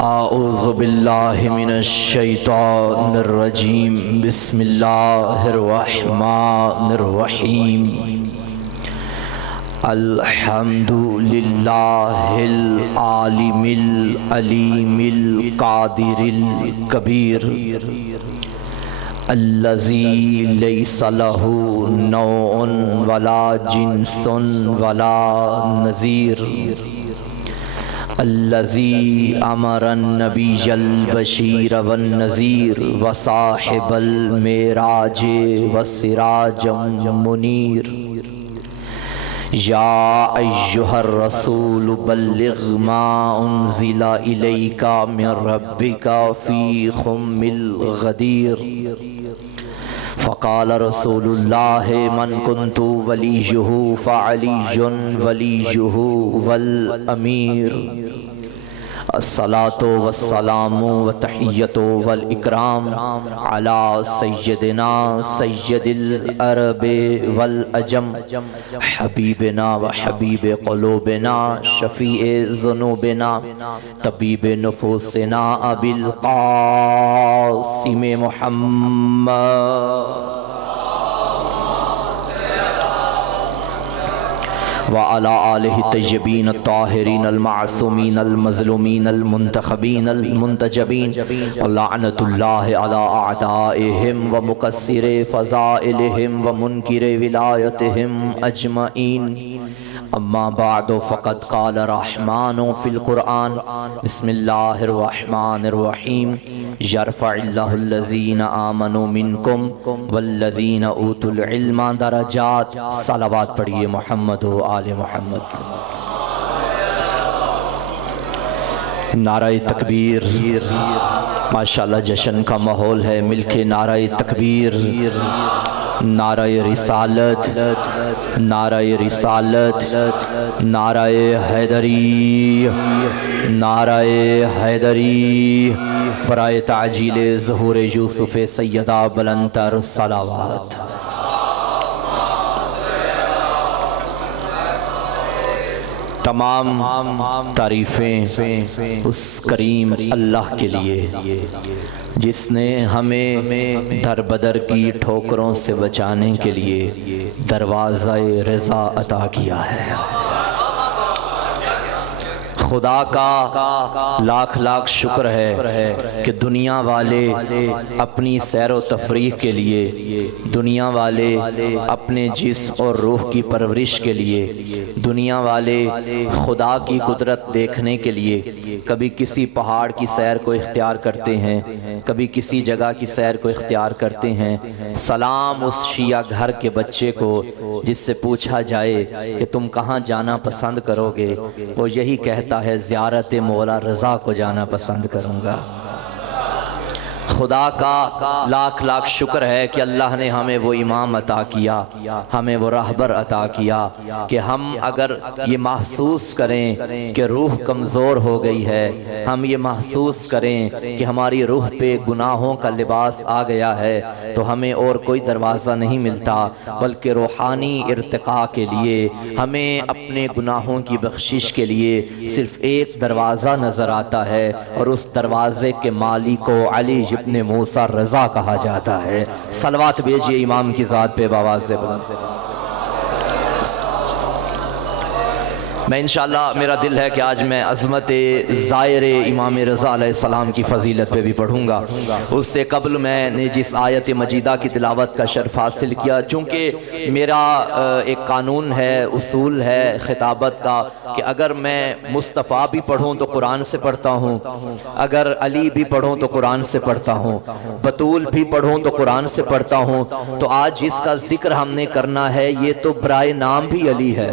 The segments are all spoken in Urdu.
اعوذ باللہ من الشیطان الرجیم بسم اللہ الرحمن الرحیم الحمد للہ العالم العلیم القادر الکبیر الذی لیس لہ نوع ولا جنس ولا نظیر الذی امر النبی البشیر والنذیر وصاحب المعراج والسراج منیر یا ایہا الرسول بلغ ما انزل الیک من ربک فی خم الغدیر فقال رسول اللہ من کنت ولیہ فعلی ولیہ والامیر الصلاة والسلام والتحیۃ والاکرام علی سیدنا سید العرب والعجم حبیبنا وحبیب قلوبنا شفیع ذنوبنا طبیب نفوسنا ابی القاسم محمد وعلى آلہ الطیبین الطاہرین المعصومین المظلومین المنتخبین المنتجبین لعنت اللہ علی اعدائہم ومقصر فضائلہم ومنکر ولایتہم اجمعین اما بعد فقد قال الرحمن فی القرآن بسم اللہ الرحمن الرحیم یرفع اللہ الذین آمنوا منکم والذین اوتوا العلم درجات صلوات پڑھئے محمد و آل محمد. نعرہ تکبیر. ماشاءاللہ جشن کا ماحول ہے. مل کے نعرہ تکبیر. نعرہ رسالت. نعرہ رسالت. نعرہ حیدری. نعرہ حیدری. برائے تعجیل ظہور یوسف سیدہ بلندتر صلوات. تمام تعریفیں اس کریم اللہ کے لیے جس نے ہمیں در بدر کی ٹھوکروں سے بچانے کے لیے دروازہ رضا عطا کیا ہے. خدا کا لاکھ لاکھ شکر ہے کہ دنیا والے اپنی سیر و تفریح کے لیے، دنیا والے اپنے جسم اور روح کی پرورش کے لیے، دنیا والے خدا کی قدرت دیکھنے کے لیے کبھی کسی پہاڑ کی سیر کو اختیار کرتے ہیں، کبھی کسی جگہ کی سیر کو اختیار کرتے ہیں. سلام اس شیعہ گھر کے بچے کو جس سے پوچھا جائے کہ تم کہاں جانا پسند کرو گے، وہ یہی کہتا ہے زیارت مولا رضا کو جانا پسند کروں گا. خدا کا لاکھ لاکھ شکر ہے کہ اللہ نے ہمیں وہ امام عطا کیا، ہمیں وہ رہبر عطا کیا کہ ہم اگر یہ محسوس کریں کہ روح کمزور ہو گئی ہے، ہم یہ محسوس کریں کہ ہماری روح پہ گناہوں کا لباس آ گیا ہے، تو ہمیں اور کوئی دروازہ نہیں ملتا بلکہ روحانی ارتقاء کے لیے ہمیں اپنے گناہوں کی بخشش کے لیے صرف ایک دروازہ نظر آتا ہے، اور اس دروازے کے مالک کو علی ابن موسیٰ رضا کہا جاتا ہے. صلوات بھیجئے امام کی ذات پہ بآواز بلند. میں انشاءاللہ میرا دل ہے کہ آج میں عظمت زائر امام رضا علیہ السلام کی فضیلت پہ بھی پڑھوں گا. اس سے قبل میں نے جس آیت مجیدہ کی تلاوت کا شرف حاصل کیا، چونکہ میرا ایک قانون ہے، اصول ہے خطابت کا کہ اگر میں مصطفیٰ بھی پڑھوں تو قرآن سے پڑھتا ہوں، اگر علی بھی پڑھوں تو قرآن سے پڑھتا ہوں، بطول بھی پڑھوں تو قرآن سے پڑھتا ہوں. تو آج جس کا ذکر ہم نے کرنا ہے یہ تو برائے نام بھی علی ہے.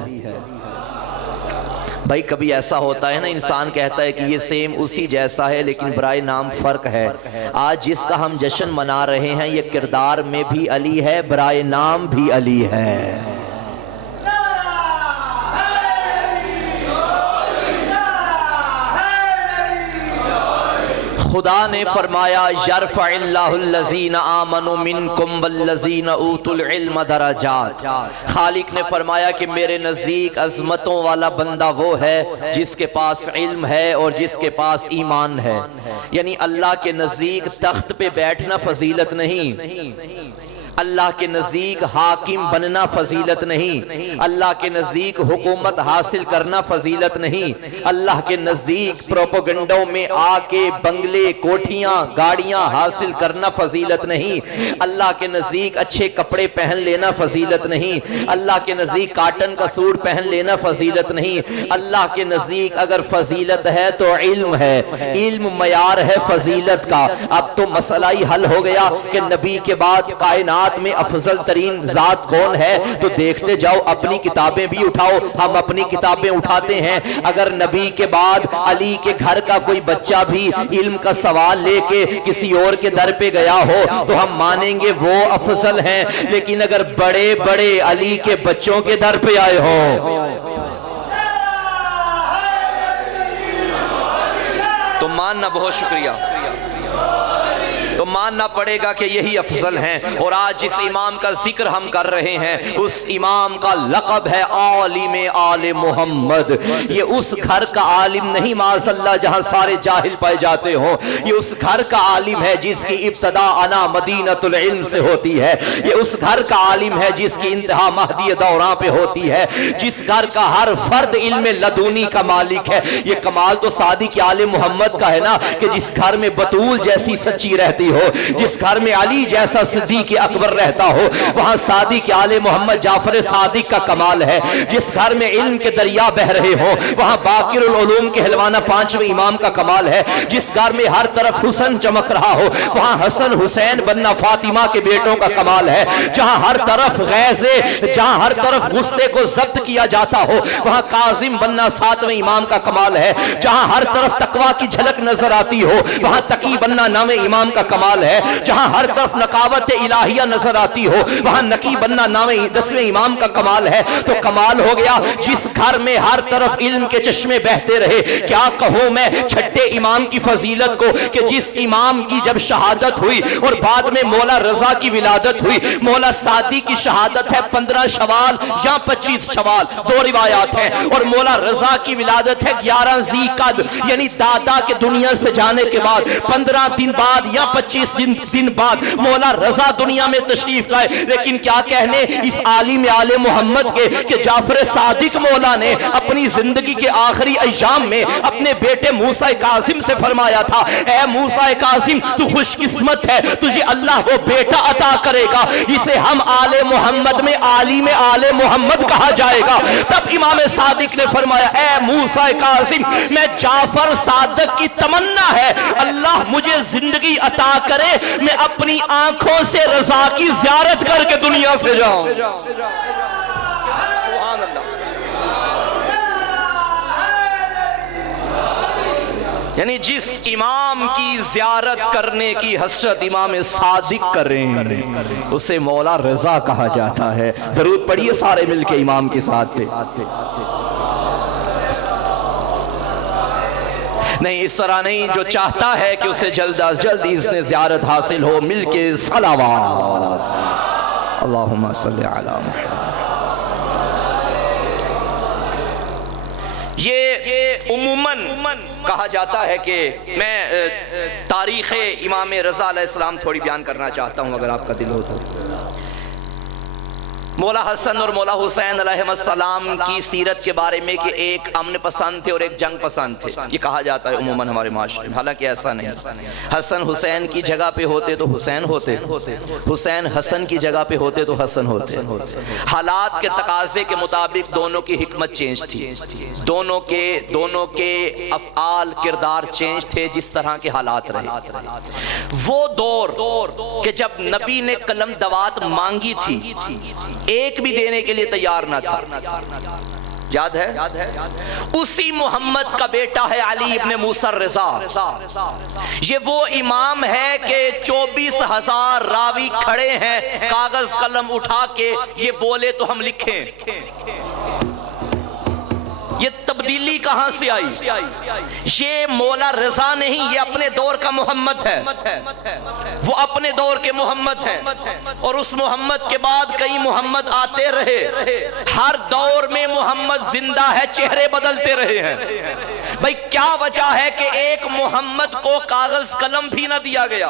بھائی کبھی ایسا ہوتا ہے نا، انسان کہتا ہے کہ یہ سیم اسی جیسا ہے لیکن برائے نام فرق ہے. آج جس کا ہم جشن منا رہے ہیں یہ کردار میں بھی علی ہے، برائے نام بھی علی ہے. خدا نے فرمایا یرفع اللہ الذین آمنوا منکم والذین اوتوا العلم درجات، خالق نے فرمایا کہ میرے نزدیک عظمتوں والا بندہ وہ ہے جس کے پاس علم ہے اور جس کے پاس ایمان ہے۔ یعنی اللہ کے نزدیک تخت پہ بیٹھنا فضیلت نہیں، اللہ کے نزدیک حاکم بننا فضیلت نہیں، اللہ کے نزدیک حکومت حاصل کرنا فضیلت نہیں، اللہ کے نزدیک پروپیگنڈوں میں آ کے بنگلے، کوٹھیاں، گاڑیاں حاصل کرنا فضیلت نہیں، اللہ کے نزدیک اچھے کپڑے پہن لینا فضیلت نہیں، اللہ کے نزدیک کاٹن کا سوٹ پہن لینا فضیلت نہیں، اللہ کے نزدیک اگر فضیلت ہے تو علم ہے، علم معیار ہے فضیلت کا۔ اب تو مسئلہ ہی حل ہو گیا کہ نبی کے بعد کائنات میں افضل ترین ذات کون ہے، تو دیکھتے جاؤ، اپنی کتابیں بھی اٹھاؤ، ہم اپنی کتابیں اٹھاتے ہیں، اگر نبی کے بعد علی کے گھر کا کوئی بچہ بھی علم کا سوال لے کے کسی اور کے در پہ گیا ہو تو ہم مانیں گے وہ افضل ہیں، لیکن اگر بڑے بڑے علی کے بچوں کے در پہ آئے ہوں تو ماننا، بہت شکریہ، تو ماننا پڑے گا کہ یہی افضل ہیں۔ اور آج جس امام کا ذکر ہم کر رہے ہیں اس امام کا لقب ہے عالم آل محمد۔ یہ اس گھر کا عالم نہیں معاذ اللہ جہاں سارے جاہل پائے جاتے ہوں، یہ اس گھر کا عالم ہے جس کی ابتدا انا مدینۃ العلم سے ہوتی ہے، یہ اس گھر کا عالم ہے جس کی انتہا مہدی دوراں پہ ہوتی ہے، جس گھر کا ہر فرد علم لدنی کا مالک ہے۔ یہ کمال تو صادق آل محمد کا ہے نا کہ جس گھر میں بطول جیسی سچی رہتی ہو، جس گھر میں علی جیسا صدیق اکبر رہتا ہو، وہاں صادق آل محمد جعفر صادق کا کمال ہے۔ جس گھر میں علم کے دریا بہ رہے ہوں وہاں باقر العلوم کے حلوانہ پانچویں امام کا کمال ہے۔ جس گھر میں ہر طرف حسن چمک رہا ہو وہاں حسن حسین بننا فاطمہ کے بیٹوں کا کمال ہے۔ جہاں ہر طرف غیظے، جہاں ہر طرف غصے کو ضبط کیا جاتا ہو وہاں کاظم بننا ساتویں امام کا کمال ہے۔ جہاں ہر طرف تقویٰ کی جھلک نظر آتی ہو وہاں تقی بننا نویں امام کا کمال ہے۔ جہاں ہر طرف نقاوت الہیہ نظر آتی ہو وہاں نقی بننا دسویں امام کا کمال ہے۔ تو کمال ہو گیا جس گھر میں ہر طرف علم کے چشمے بہتے رہے۔ کیا کہوں میں چھٹے امام کی فضیلت کو کہ جس امام کی جب شہادت ہوئی اور بعد میں مولا رضا کی ولادت ہوئی، مولا سعدی کی شہادت ہے 15 شوال یا 25 شوال، دو روایات ہیں، اور مولا رضا کی ولادت ہے 11 ذی قعد، یعنی دادا کے دنیا سے جانے کے بعد 15 دن بعد یا 25 دن بعد مولا رضا دنیا میں تشریف لائے۔ لیکن کیا کہنے اس عالم آل محمد کے کہ جعفر صادق مولا نے اپنی زندگی کے آخری ایام میں اپنے بیٹے موسیٰ کاظم سے فرمایا تھا، اے موسیٰ کاظم تو خوش قسمت ہے، تجھے اللہ وہ بیٹا عطا کرے گا جسے ہم آل محمد میں عالم آل محمد کہا جائے گا۔ تب امام صادق نے فرمایا، اے موسیٰ کاظم میں جعفر صادق کی تمنا ہے اللہ مجھے زندگی عطا کرے، میں اپنی آنکھوں سے رضا کی زیارت کر کے دنیا سے جاؤں۔ سبحان اللہ۔ یعنی جس امام کی زیارت کرنے کی حسرت امام صادق کریں اسے مولا رضا کہا جاتا ہے۔ درود پڑھیے سارے مل کے امام کے ساتھ پہ۔ نہیں اس طرح نہیں، جو چاہتا ہے کہ اسے جلد از جلد اذن زیارت حاصل ہو، مل کے صلوات اللہم صلی علی محمد۔ یہ عموماً کہا جاتا ہے کہ میں تاریخ امام رضا علیہ السلام تھوڑی بیان کرنا چاہتا ہوں اگر آپ کا دل ہو تو۔ مولا حسن اور مولا حسین علیہ السلام کی سیرت کے بارے میں کہ ایک امن پسند تھے اور ایک جنگ پسند تھے، یہ کہا جاتا ہے عموماً ہمارے معاشرے میں، حالانکہ ایسا نہیں۔ حسن حسین کی جگہ پہ ہوتے تو حسین ہوتے، حسین حسن کی جگہ پہ ہوتے تو حسن ہوتے۔ حالات کے تقاضے کے مطابق دونوں کی حکمت چینج تھی، دونوں کے افعال کردار چینج تھے جس طرح کے حالات رہے۔ وہ دور کہ جب نبی نے قلم دوات مانگی تھی ایک بھی دینے کے لیے تیار نہ تھا، یاد ہے؟ اسی محمد کا بیٹا ہے علی ابن موسیٰ الرضا۔ یہ وہ امام ہے کہ 24,000 راوی کھڑے ہیں کاغذ قلم اٹھا کے، یہ بولے تو ہم لکھیں۔ یہ تبدیلی کہاں سے آئی؟ یہ مولا رضا نہیں، یہ اپنے دور کا محمد ہے، وہ اپنے دور کے محمد ہیں، اور اس محمد کے بعد کئی محمد آتے رہے، ہر دور میں محمد زندہ ہے، چہرے بدلتے رہے ہیں۔ بھئی کیا وجہ ہے کہ ایک محمد کو کاغذ قلم بھی نہ دیا گیا،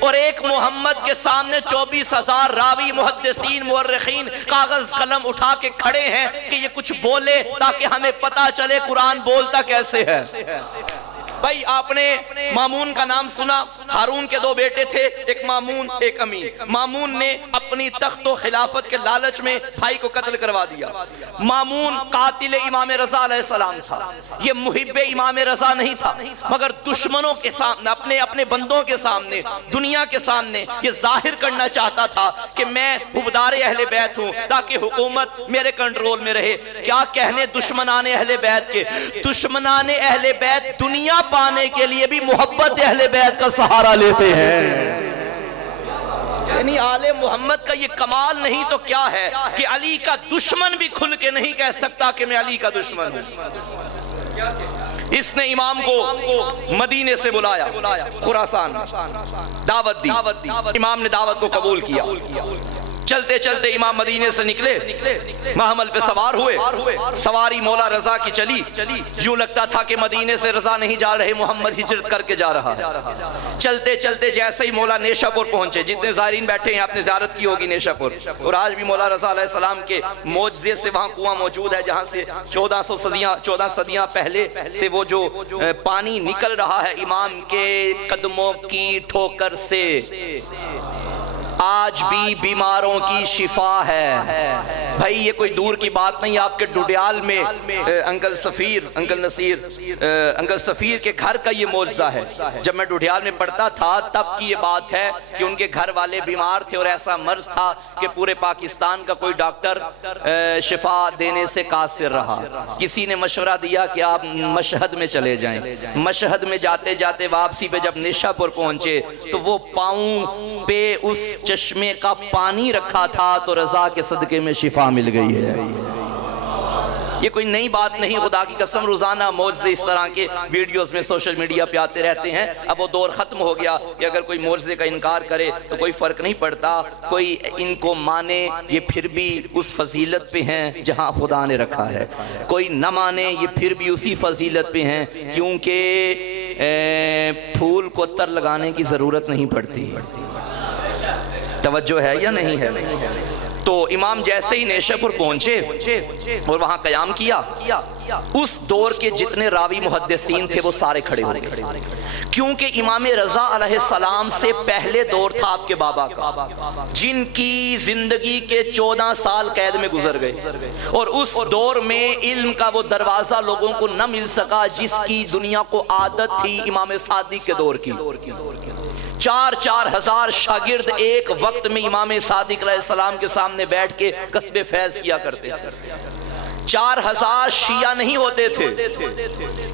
اور ایک محمد کے سامنے 24,000 راوی محدثین مورخین کاغذ قلم اٹھا کے کھڑے ہیں کہ یہ کچھ بولے تاکہ ہمیں پتا چلے قرآن بولتا کیسے ہے۔ بھائی آپ نے مامون کا نام سنا، ہارون کے 2 بیٹے تھے، ایک مامون ایک امین۔ مامون نے اپنی تخت و خلافت کے لالچ میں بھائی کو قتل کروا دیا۔ مامون قاتل امام رضا علیہ السلام تھا، یہ محب امام رضا نہیں تھا، مگر دشمنوں کے سامنے، اپنے بندوں کے سامنے، دنیا کے سامنے یہ ظاہر کرنا چاہتا تھا کہ میں حبدار اہل بیت ہوں تاکہ حکومت میرے کنٹرول میں رہے۔ کیا کہنے دشمنان اہل بیت کے، دشمنان اہل بیت دنیا پانے کے لیے بھی محبت اہل بیت کا سہارا لیتے ہیں۔ یعنی آل محمد کا یہ کمال نہیں تو کیا ہے کہ علی کا دشمن بھی کھل کے نہیں کہہ سکتا کہ میں علی کا دشمن ہوں۔ اس نے امام کو مدینے سے بلایا، خراسان دعوت دی، امام نے دعوت کو قبول کیا۔ چلتے چلتے امام مدینے سے نکلے، محمل پہ سوار ہوئے، سواری مولا رضا کی چلی، یوں لگتا تھا کہ مدینے سے رضا نہیں جا رہے، محمد ہجرت کر کے جا رہا ہے۔ چلتے چلتے جیسے ہی مولا نیشہ پور پہنچے، جتنے زائرین بیٹھے ہیں آپ نے زیارت کی ہوگی نیشہ پور، اور آج بھی مولا رضا علیہ السلام کے معجزے سے وہاں کنواں موجود ہے جہاں سے 14 صدیاں پہلے سے وہ جو پانی نکل رہا ہے امام کے قدموں کی ٹھوکر سے، آج بھی بیماروں کی شفا ہے۔ بھائی یہ کوئی دور کی بات نہیں، آپ کے ڈوڈیال میں انکل سفیر کے گھر کا یہ معجزہ ہے۔ جب میں ڈوڈیال میں پڑھتا تھا تب کی یہ بات ہے کہ ان کے گھر والے بیمار تھے اور ایسا مرض تھا کہ پورے پاکستان کا کوئی ڈاکٹر شفا دینے سے قاصر رہا۔ کسی نے مشورہ دیا کہ آپ مشہد میں چلے جائیں۔ مشہد میں جاتے جاتے واپسی پہ جب نیشہ پور پہنچے تو وہ پاؤں پہ اس چشمے کا پانی رکھا تھا تو رضا کے صدقے میں شفا مل گئی ہے۔ یہ کوئی نئی بات نہیں، خدا کی قسم روزانہ معجزے اس طرح کے ویڈیوز میں سوشل میڈیا پہ آتے رہتے ہیں۔ اب وہ دور ختم ہو گیا کہ اگر کوئی معجزے کا انکار کرے تو کوئی فرق نہیں پڑتا، کوئی ان کو مانے یہ پھر بھی اس فضیلت پہ ہیں جہاں خدا نے رکھا ہے، کوئی نہ مانے یہ پھر بھی اسی فضیلت پہ ہیں، کیونکہ پھول کو تر لگانے کی ضرورت نہیں پڑتی۔ توجہ ہے یا نہیں ہے؟ تو امام جیسے ہی نیشہ پور پہنچے اور وہاں قیام کیا، اس دور کے جتنے راوی محدثین تھے وہ سارے کھڑے ہو گئے، کیونکہ امام رضا علیہ السلام سے پہلے دور تھا آپ کے بابا کا، جن کی زندگی کے 14 سال قید میں گزر گئے، اور اس دور میں علم کا وہ دروازہ لوگوں کو نہ مل سکا جس کی دنیا کو عادت تھی امام صادق کے دور کی۔ 4,000 ہزار شاگرد ایک وقت میں امام صادق علیہ السلام کے سامنے بیٹھ کے کسب فیض کیا کرتے تھے۔ 4,000 شیعہ نہیں ہوتے تھے،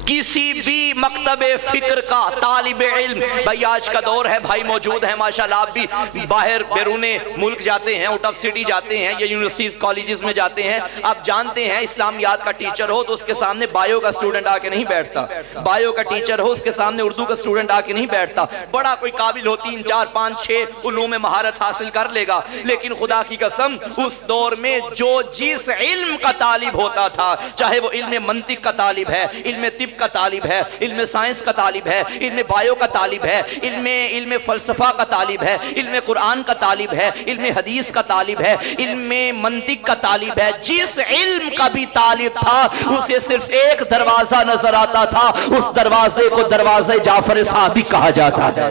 کسی بھی مکتب فکر کا طالب علم، بھائی آج کا دور ہے، بھائی موجود ہیں ماشاءاللہ، آپ بھی باہر بیرون ملک جاتے ہیں، آؤٹ آف سٹی جاتے ہیں یا یونیورسٹیز کالجز میں جاتے ہیں، آپ جانتے ہیں اسلامیات کا ٹیچر ہو تو اس کے سامنے بایو کا سٹوڈنٹ آ کے نہیں بیٹھتا، بایو کا ٹیچر ہو اس کے سامنے اردو کا سٹوڈنٹ آ کے نہیں بیٹھتا، بڑا کوئی قابل ہو 3 4 5 6 علوم میں مہارت حاصل کر لے گا، لیکن خدا کی قسم اس دور میں جو جس علم کا طالب ہوتا تھا، چاہے وہ علم منطق کا طالب ہے، علم طب کا طالب ہے، علم سائنس کا طالب ہے، علم بایو کا طالب ہے، علم فلسفہ کا طالب ہے، علم قرآن کا طالب ہے، علم حدیث کا طالب ہے، علم منطق کا طالب ہے، جس علم کا بھی طالب تھا اسے صرف ایک دروازہ نظر آتا تھا، اس دروازے کو دروازے جعفر صادق کہا جاتا ہے۔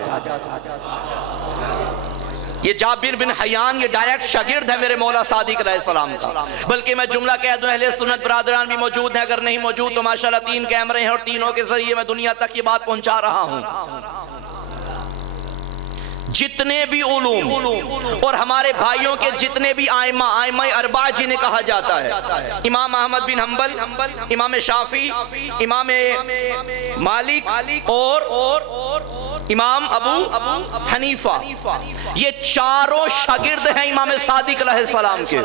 یہ جابر بن حیان یہ ڈائریکٹ شاگرد ہے میرے مولا صادق علیہ السلام کا، بلکہ میں جملہ کہہ دوں اہل سنت برادران بھی موجود ہیں، اگر نہیں موجود تو ماشاءاللہ 3 کیمرے ہیں اور تینوں کے ذریعے میں دنیا تک یہ بات پہنچا رہا ہوں۔ جتنے بھی علوم اور ہمارے بھائیوں کے جتنے بھی آئمہ اربعہ جنہیں کہا جاتا ہے، امام احمد بن حنبل، امام شافعی، امام مالک اور امام ابو حنیفہ، یہ چاروں شاگرد ہیں امام صادق علیہ السلام کے۔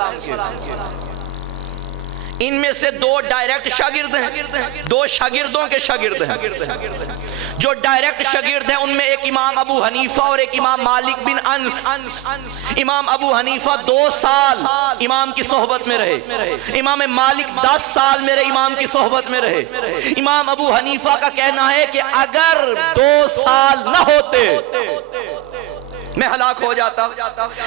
ان میں سے دو ڈائریکٹ شاگرد ہیں، دو شاگردوں کے شاگرد ہیں۔ جو ڈائریکٹ شاگرد ہیں ان میں ایک امام ابو حنیفہ اور ایک امام مالک بن انس۔ امام ابو حنیفہ 2 سال امام کی صحبت میں رہے، امام مالک 10 سال میرے امام کی صحبت میں رہے۔ امام ابو حنیفہ کا کہنا ہے کہ اگر 2 سال نہ ہوتے میں ہلاک ہو جاتا۔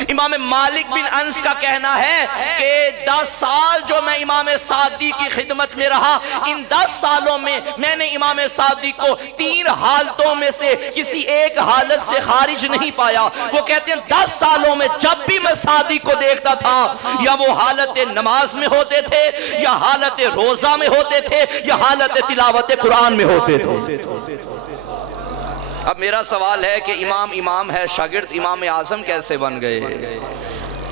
امام مالک بن انس کا کہنا ہے کہ 10 سال جو میں امام سعدی کی خدمت میں رہا، ان 10 سالوں میں میں نے امام سعدی کو 3 حالتوں میں سے کسی ایک حالت سے خارج نہیں پایا۔ وہ کہتے ہیں 10 سالوں میں جب بھی میں سعدی کو دیکھتا تھا، یا وہ حالت نماز میں ہوتے تھے، یا حالت روزہ میں ہوتے تھے، یا حالت تلاوت قرآن میں ہوتے تھے۔ اب میرا سوال ہے کہ امام ہے، شاگرد امام اعظم کیسے بن گئے؟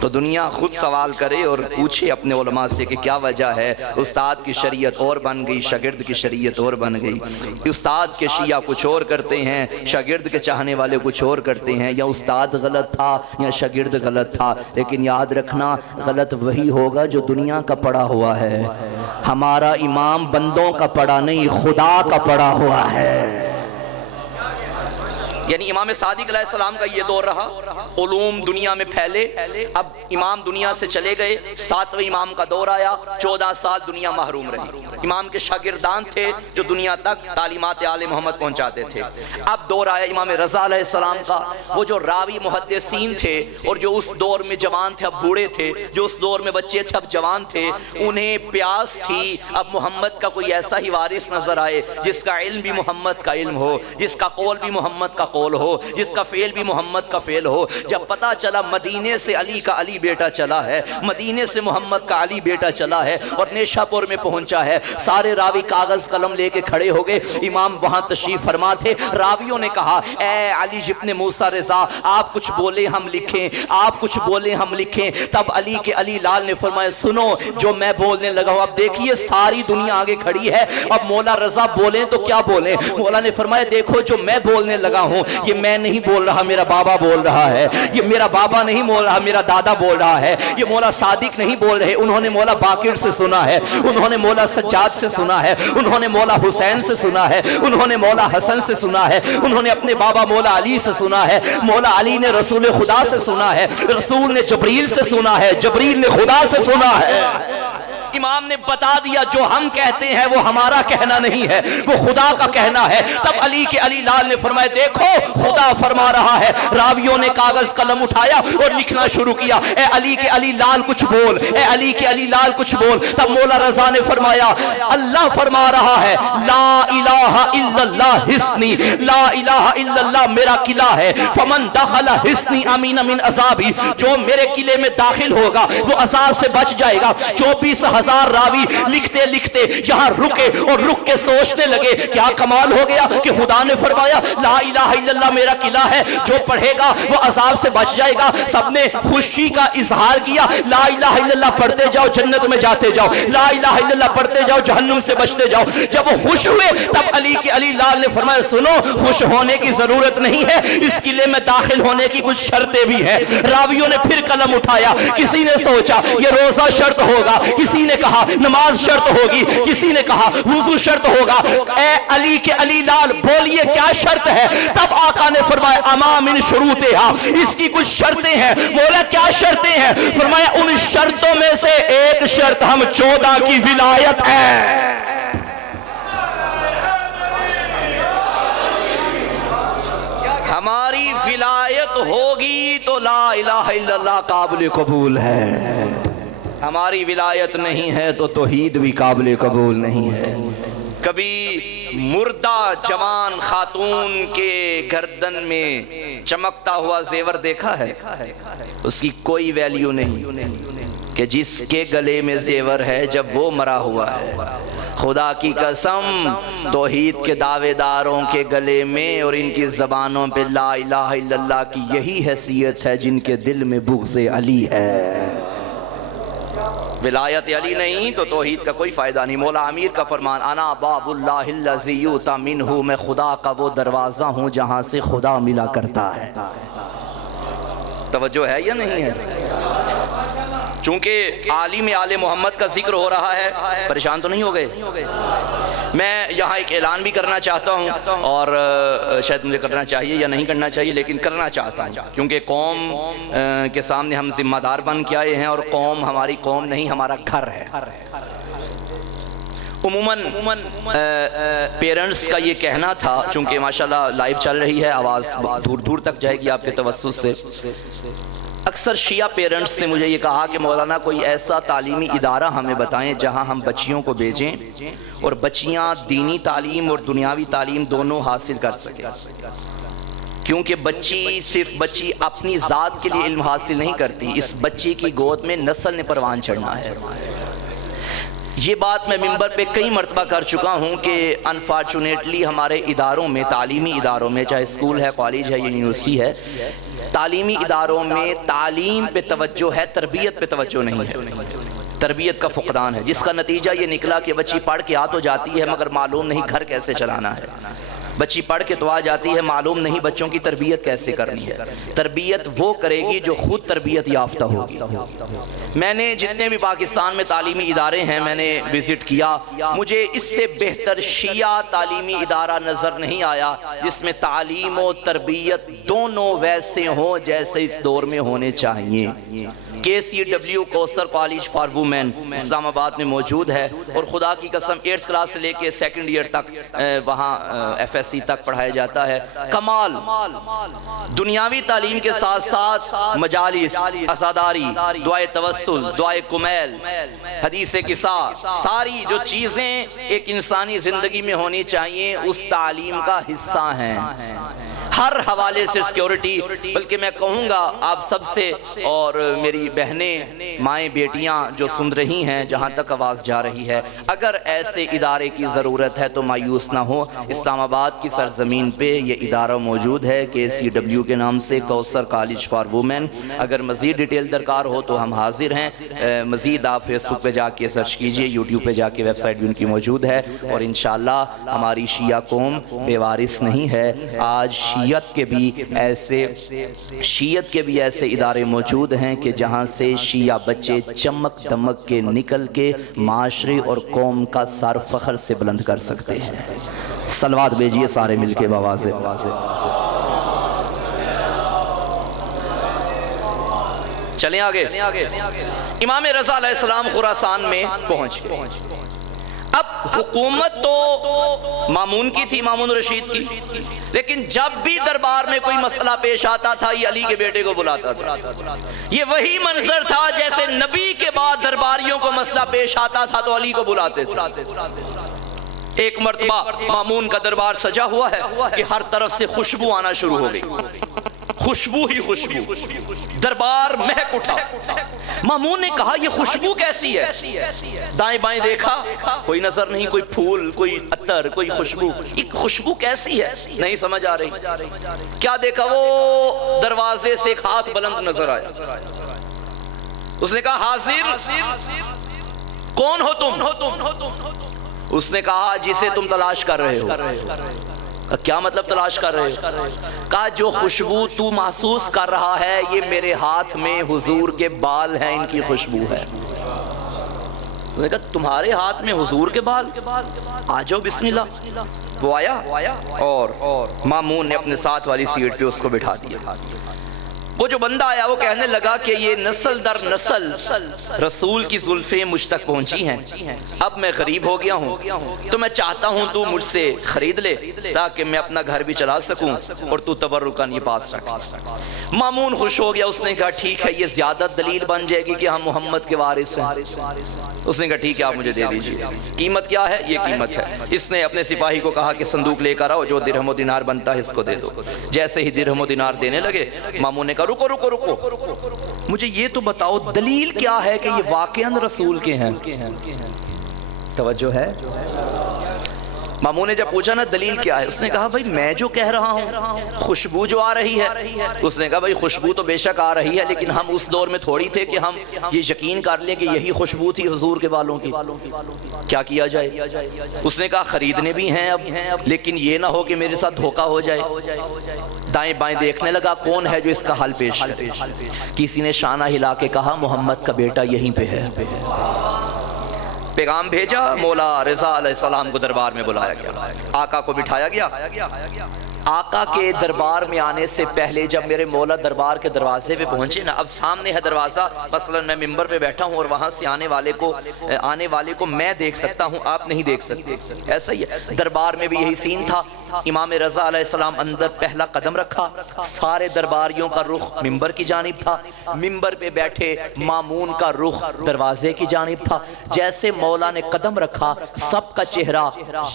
تو دنیا خود سوال کرے اور پوچھے اپنے علماء سے کہ کیا وجہ ہے۔ استاد کی شریعت اور بن گئی، شاگرد کی شریعت اور بن گئی۔ استاد کے شیعہ کچھ اور کرتے ہیں، شاگرد کے چاہنے والے کچھ اور کرتے ہیں۔ یا استاد غلط تھا یا شاگرد غلط تھا، لیکن یاد رکھنا غلط وہی ہوگا جو دنیا کا پڑا ہوا ہے۔ ہمارا امام بندوں کا پڑا نہیں، خدا کا پڑا ہوا ہے۔ یعنی امام صادق علیہ السلام کا یہ دور رہا، علوم دنیا میں پھیلے۔ اب امام دنیا سے چلے گئے، 7ویں امام کا دور آیا، 14 سال دنیا محروم رہی۔ امام کے شاگردان تھے جو دنیا تک تعلیمات آل محمد پہنچاتے تھے۔ اب دور آیا امام رضا علیہ السلام کا۔ وہ جو راوی محدثین تھے اور جو اس دور میں جوان تھے اب بوڑھے تھے، جو اس دور میں بچے تھے اب جوان تھے، انہیں پیاس تھی اب محمد کا کوئی ایسا ہی وارث نظر آئے جس کا علم بھی محمد کا علم ہو، جس کا قول بھی محمد کا قول ہو، جس کا فعل بھی محمد کا فعل ہو۔ جب پتا چلا مدینے سے علی کا علی بیٹا چلا ہے، مدینے سے محمد کا علی بیٹا چلا ہے اور نیشا پور میں پہنچا ہے، سارے راوی کاغذ قلم لے کے کھڑے ہو گئے۔ امام وہاں تشریف فرما تھے۔ راویوں نے کہا اے علی ابن موسیٰ رضا، آپ کچھ بولے ہم لکھیں، آپ کچھ بولے ہم لکھیں۔ تب علی کے علی لال نے فرمایا سنو جو میں بولنے لگا ہوں۔ اب دیکھیے ساری دنیا آگے کھڑی ہے، اب مولا رضا بولیں تو کیا بولیں؟ مولا نے فرمایا دیکھو جو میں بولنے لگا ہوں یہ میں نہیں بول رہا، میرا بابا بول رہا ہے۔ یہ میرا بابا نہیں بول رہا، میرا دادا بول رہا ہے۔ یہ مولا صادق نہیں بول رہے، انہوں نے مولا باقر سے سنا ہے، انہوں نے مولا سجاد سے سنا ہے، انہوں نے مولا حسین سے سنا ہے، انہوں نے مولا حسن سے سنا ہے، انہوں نے اپنے بابا مولا علی سے سنا ہے۔ مولا علی نے رسول خدا سے سنا ہے، رسول نے جبریل سے سنا ہے، جبریل نے خدا سے سنا ہے۔ امام نے بتا دیا جو ہم کہتے ہیں وہ ہمارا کہنا نہیں ہے، وہ خدا کا کہنا ہے۔ تب علی کے علی لال نے فرمایا دیکھو خدا فرما رہا ہے۔ راویوں نے کاغذ قلم اٹھایا اور لکھنا شروع کیا، اے علی کے علی لال کچھ بول، اے علی کے علی لال کچھ بول۔ تب مولا رضا نے فرمایا اللہ فرما رہا ہے لا الہ الا اللہ حصنی، لا الہ الا اللہ میرا قلعہ ہے، فمن دخل حصنی امین من عذابی، جو میرے قلعے میں داخل ہوگا وہ عذاب سے بچ جائے گا۔ 24,000 راوی لکھتے لکھتے یہاں رکے اور رک کے سوچنے لگے کیا کمال ہو گیا کہ خدا نے فرمایا لا الہ الا اللہ میرا قلعہ ہے، جو پڑھے گا وہ عذاب سے بچ جائے گا۔ سب نے خوشی کا اظہار کیا، لا الہ الا اللہ پڑھتے جاؤ جنت میں جاتے جاؤ، لا الہ الا اللہ پڑھتے جاؤ جہنم سے بچتے جاؤ۔ جب وہ خوش ہوئے تب علی کے علی لال نے فرمایا سنو خوش ہونے کی ضرورت نہیں ہے، اس قلعے میں داخل ہونے کی کچھ شرطیں بھی ہیں۔ راویوں نے پھر قلم اٹھایا، کسی نے سوچا یہ روزہ شرط ہوگا، کسی نے کہا نماز شرط ہوگی، کسی نے کہا وضو شرط ہوگا۔ اے علی کے علی لال بولیے کیا شرط ہے؟ تب آقا نے فرمایا اما من شروطہا، اس کی کچھ شرطیں ہیں۔ مولا کیا شرطیں ہیں؟ فرمایا ان شرطوں میں سے ایک شرط ہم 14 کی ولایت ہے۔ ہماری ولایت ہوگی تو لا الہ الا اللہ قابل قبول ہے، ہماری ولایت نہیں ہے تو توحید بھی قابل قبول نہیں ہے۔ کبھی مردہ جوان خاتون کے گردن میں چمکتا ہوا زیور دیکھا ہے؟ اس کی کوئی ویلیو نہیں کہ جس کے گلے میں زیور ہے جب وہ مرا ہوا ہے۔ خدا کی قسم توحید کے دعوے داروں کے گلے میں اور ان کی زبانوں پہ لا الہ الا اللہ کی یہی حیثیت ہے جن کے دل میں بغض علی ہے۔ ولایت علی نہیں تو توحید کا کوئی فائدہ نہیں۔ مولا امیر کا فرمان انا باب اللہ الذی یؤتی منہ، میں خدا کا وہ دروازہ ہوں جہاں سے خدا ملا کرتا ہے۔ توجہ ہے یا نہیں ہے؟ چونکہ عالم آل محمد کا ذکر ہو رہا ہے، پریشان تو نہیں ہو گئے؟ میں یہاں ایک اعلان بھی کرنا چاہتا ہوں، اور شاید مجھے کرنا چاہیے یا نہیں کرنا چاہیے، لیکن کرنا چاہتا ہوں کیونکہ قوم کے سامنے ہم ذمہ دار بن کے آئے ہیں، اور قوم ہماری قوم نہیں، ہمارا گھر ہے۔ عموماً پیرنٹس کا یہ کہنا تھا، چونکہ ماشاءاللہ لائیو چل رہی ہے، آواز دور دور تک جائے گی آپ کے توسط سے، اکثر شیعہ پیرنٹس نے مجھے یہ کہا کہ مولانا کوئی ایسا تعلیمی ادارہ ہمیں بتائیں جہاں ہم بچیوں کو بھیجیں اور بچیاں دینی تعلیم اور دنیاوی تعلیم دونوں حاصل کر سکیں، کیونکہ صرف بچی اپنی ذات کے لیے علم حاصل نہیں کرتی، اس بچی کی گود میں نسل نے پروان چڑھنا ہے۔ یہ بات میں منبر پہ کئی مرتبہ کر چکا ہوں کہ انفارچونیٹلی ہمارے اداروں میں، تعلیمی اداروں میں، چاہے اسکول ہے، کالج ہے، یونیورسٹی ہے، تعلیمی اداروں میں تعلیم پہ توجہ ہے، تربیت پہ توجہ نہیں ہے، تربیت کا فقدان ہے، جس کا نتیجہ یہ نکلا کہ بچی پڑھ کے آ تو جاتی ہے مگر معلوم نہیں گھر کیسے چلانا ہے، بچی پڑھ کے تو آ جاتی ہے، معلوم نہیں بچوں کی تربیت کیسے کرنی ہے۔ تربیت وہ کرے گی جو خود تربیت یافتہ ہوگی۔ میں نے جتنے بھی پاکستان میں تعلیمی ادارے ہیں میں نے وزٹ کیا، مجھے اس سے بہتر شیعہ تعلیمی ادارہ نظر نہیں آیا جس میں تعلیم و تربیت دونوں ویسے ہوں جیسے اس دور میں ہونے چاہیے۔ KCW Kausar college for women Islamabad میں موجود ہے، اور خدا کی قسم 8th کلاس سے لے کے 2nd ایئر تک وہاں FSC تک پڑھایا جاتا ہے۔ کمال دنیاوی تعلیم کے ساتھ ساتھ مجالس، عزاداری، دعائے توسل، دعائے کمیل، حدیث قصہ، ساری جو چیزیں ایک انسانی زندگی میں ہونی چاہیے اس تعلیم کا حصہ ہیں۔ ہر حوالے سے سیکیورٹی، بلکہ میں کہوں گا آپ سب سے اور میری بہنیں، مائیں، بیٹیاں جو سن رہی ہیں جہاں تک آواز جا رہی ہے، اگر ایسے ادارے کی ضرورت ہے تو مایوس نہ ہو، اسلام آباد کی سرزمین پہ یہ ادارہ موجود ہے KCW کے نام سے، کوثر کالج فار وومن۔ اگر مزید ڈیٹیل درکار ہو تو ہم حاضر ہیں، مزید آپ فیس بک پہ جا کے سرچ کیجئے، یوٹیوب پہ جا کے ویب سائٹ بھی ان کی موجود ہے، اور انشاءاللہ ہماری شیعہ قوم بے وارث نہیں ہے۔ آج شیعت کے بھی ایسے ادارے موجود ہیں کہ جہاں سے شیعہ بچے چمک دمک کے نکل کے معاشرے اور قوم کا سر فخر سے بلند کر سکتے ہیں۔ صلوات بھیجئے سارے مل کے بآواز چلیں آگے۔ امام رضا علیہ السلام خراسان میں پہنچ گئے۔ اب حکومت تو مامون کی تھی، مامون رشید کی، لیکن جب بھی دربار میں کوئی مسئلہ پیش آتا تھا یہ علی کے بیٹے کو بلاتا تھا۔ یہ وہی منظر تھا جیسے نبی کے بعد درباریوں کو مسئلہ پیش آتا تھا تو علی کو بلاتے تھے۔ ایک مرتبہ مامون کا دربار سجا ہوا ہے کہ ہر طرف سے خوشبو آنا شروع ہو گئی، خوشبو ہی خوشبو، دربار مہک اٹھا۔ مامون نے کہا یہ خوشبو کیسی ہے؟ دائیں بائیں دیکھا، کوئی نظر نہیں، کوئی پھول، کوئی عطر، کوئی خوشبو، ایک خوشبو کیسی ہے نہیں سمجھ آ رہی۔ کیا دیکھا؟ وہ دروازے سے ایک ہاتھ بلند نظر آیا۔ اس نے کہا حاضر، کون ہو تم؟ اس نے کہا جسے تم تلاش کر رہے ہو۔ کیا مطلب تلاش کر رہے ہو؟ کہا جو خوشبو تو محسوس کر رہا ہے یہ میرے ہاتھ میں حضور کے بال ہیں، ان کی خوشبو ہے۔ اس نے کہا تمہارے ہاتھ میں حضور کے بال؟ آ جاؤ بسم اللہ۔ وہ آیا اور مامون نے اپنے ساتھ والی سیٹ پہ اس کو بٹھا دیا۔ وہ جو بندہ آیا وہ کہنے لگا کہ یہ نسل در نسل رسول کی زلفیں مجھ تک پہنچی ہیں، اب میں غریب ہو گیا ہوں تو میں چاہتا ہوں تو مجھ سے خرید لے تاکہ میں اپنا گھر بھی چلا سکوں اور تو تبرکاً یہ پاس رکھ۔ مامون خوش ہو گیا، اس نے کہا ٹھیک ہے، یہ زیادہ دلیل بن جائے گی کہ ہم محمد کے وارث ہیں۔ اس نے کہا ٹھیک ہے آپ مجھے دے دیجئے۔ قیمت کیا ہے؟ یہ قیمت ہے۔ اس نے اپنے سپاہی کو کہا کہ صندوق لے کر آؤ، جو درہم و دینار بنتا ہے اس کو دے دو۔ جیسے ہی درہم و دینار دینے لگے مامون نے کہا رکو رکو رکو، مجھے یہ تو بتاؤ دلیل کیا ہے کہ یہ واقعاً رسول کے ہیں؟ توجہ ہے؟ ماموں نے جب پوچھا نا دلیل کیا ہے، اس نے کہا بھائی میں جو کہہ رہا ہوں، خوشبو جو آ رہی ہے، اس نے کہا بھائی خوشبو تو بے شک آ رہی ہے، لیکن ہم اس دور میں تھوڑی تھے کہ ہم یہ یقین کر لیں کہ یہی خوشبو تھی حضور کے بالوں کی، کیا کیا جائے؟ اس نے کہا خریدنے بھی ہیں اب، لیکن یہ نہ ہو کہ میرے ساتھ دھوکہ ہو جائے۔ دائیں بائیں دیکھنے لگا کون ہے جو اس کا حل پیش کرے۔ کسی نے شانہ ہلا کے کہا محمد کا بیٹا یہیں پہ ہے۔ پیغام بھیجا، مولا رضا علیہ السلام کو دربار میں بلایا گیا، آقا کو بٹھایا گیا۔ آقا کے دربار میں آنے سے پہلے جب میرے مولا دربار کے دروازے پہ پہنچے نا، اب سامنے ہے دروازہ، مثلا میں ممبر پہ بیٹھا ہوں اور وہاں سے آنے والے کو میں دیکھ سکتا ہوں، آپ نہیں دیکھ سکتے، ایسا ہی ہے۔ دربار میں بھی یہی سین تھا۔ امام رضا علیہ السلام اندر پہلا قدم رکھا، سارے درباریوں کا رخ ممبر کی جانب تھا، ممبر پہ بیٹھے مامون کا رخ دروازے کی جانب تھا۔ جیسے مولا نے قدم رکھا، سب کا چہرہ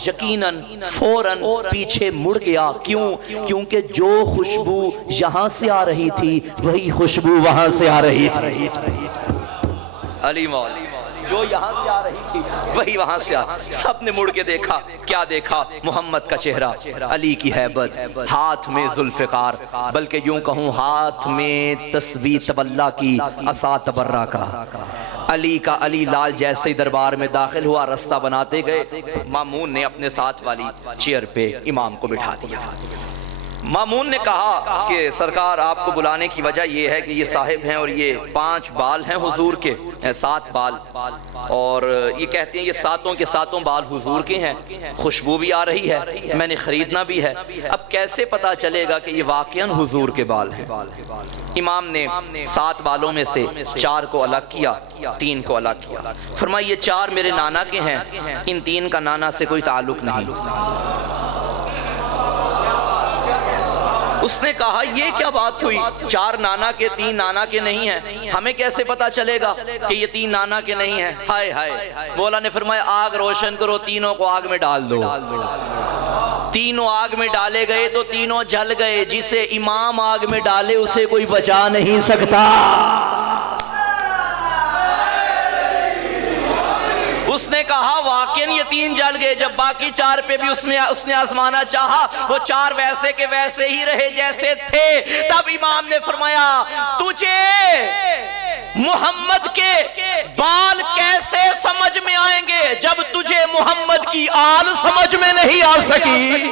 یقیناً فوراً پیچھے مڑ گیا۔ کیونکہ جو خوشبو یہاں سے آ رہی تھی وہی خوشبو وہاں سے آ رہی تھی۔ علی مولا جو یہاں سے آ رہی تھی وہی وہاں سے آ، سب نے مڑ کے دیکھا، کیا دیکھا؟ محمد کا چہرہ، علی کی ہیبت، ہاتھ میں ذوالفقار، بلکہ یوں کہوں ہاتھ میں تسبیح تولا کی، عصا تبرہ کا۔ علی کا علی لال جیسے ہی دربار میں داخل ہوا، رستہ بناتے گئے، مامون نے اپنے ساتھ والی چیئر پہ امام کو بٹھا دیا۔ مامون نے کہا کہ سرکار آپ کو بلانے کی وجہ یہ ہے کہ یہ صاحب ہیں اور یہ 5 بال ہیں حضور کے، 7 بال، اور یہ کہتے ہیں یہ 7 کے 7 بال حضور کے ہیں، خوشبو بھی آ رہی ہے، میں نے خریدنا بھی ہے، اب کیسے پتا چلے گا کہ یہ واقعاً حضور کے بال ہیں؟ امام نے 7 بالوں میں سے 4 کو الگ کیا، 3 کو الگ کیا، فرمایا یہ 4 میرے نانا کے ہیں، ان 3 کا نانا سے کوئی تعلق نہیں۔ اس نے کہا یہ کیا بات ہوئی؟ 4 نانا کے 3 نانا کے نہیں ہیں، ہمیں کیسے پتا چلے گا کہ یہ 3 نانا کے نہیں ہیں؟ ہائے ہائے، مولا نے فرمایا آگ روشن کرو، تینوں کو آگ میں ڈال دو۔ تینوں آگ میں ڈالے گئے تو تینوں جل گئے، جسے امام آگ میں ڈالے اسے کوئی بچا نہیں سکتا۔ اس نے کہا واقعاً یہ 3 جل گئے، جب باقی 4 پہ بھی اس نے آزمانا چاہا، وہ 4 ویسے کے ویسے ہی رہے جیسے تھے۔ تب امام نے فرمایا تجھے محمد کے بال کیسے سمجھ میں آئیں گے جب تجھے محمد کی آل سمجھ میں نہیں آ سکی؟